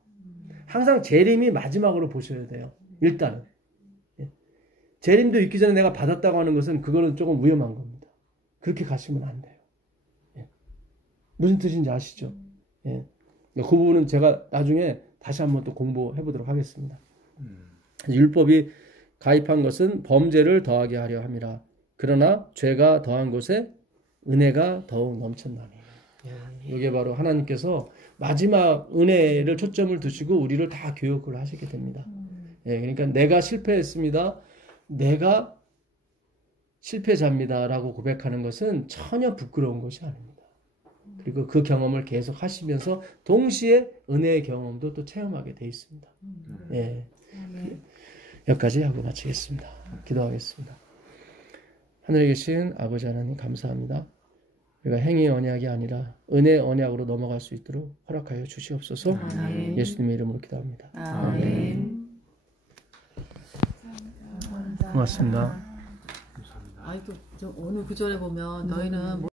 항상 재림이 마지막으로 보셔야 돼요. 일단은. 재림도 있기 전에 내가 받았다고 하는 것은 그거는 조금 위험한 겁니다. 그렇게 가시면 안 돼요. 무슨 뜻인지 아시죠? 그 부분은 제가 나중에 다시 한번 또 공부해 보도록 하겠습니다. 율법이 가입한 것은 범죄를 더하게 하려 함이라. 그러나 죄가 더한 곳에 은혜가 더욱 넘쳤나니. 이게 바로 하나님께서 마지막 은혜를 초점을 두시고 우리를 다 교육을 하시게 됩니다. 그러니까 내가 실패했습니다. 내가 실패자입니다. 라고 고백하는 것은 전혀 부끄러운 것이 아닙니다. 그리고 그 경험을 계속 하시면서 동시에 은혜의 경험도 또 체험하게 돼 있습니다. 여기까지 하고 마치겠습니다. 기도하겠습니다. 하늘에 계신 아버지 하나님 감사합니다. 우리가 행위 언약이 아니라 은혜 언약으로 넘어갈 수 있도록 허락하여 주시옵소서. 아멘. 예수님의 이름으로 기도합니다. 아멘. 고맙습니다. 아이고, 어느 구절에 보면 너희는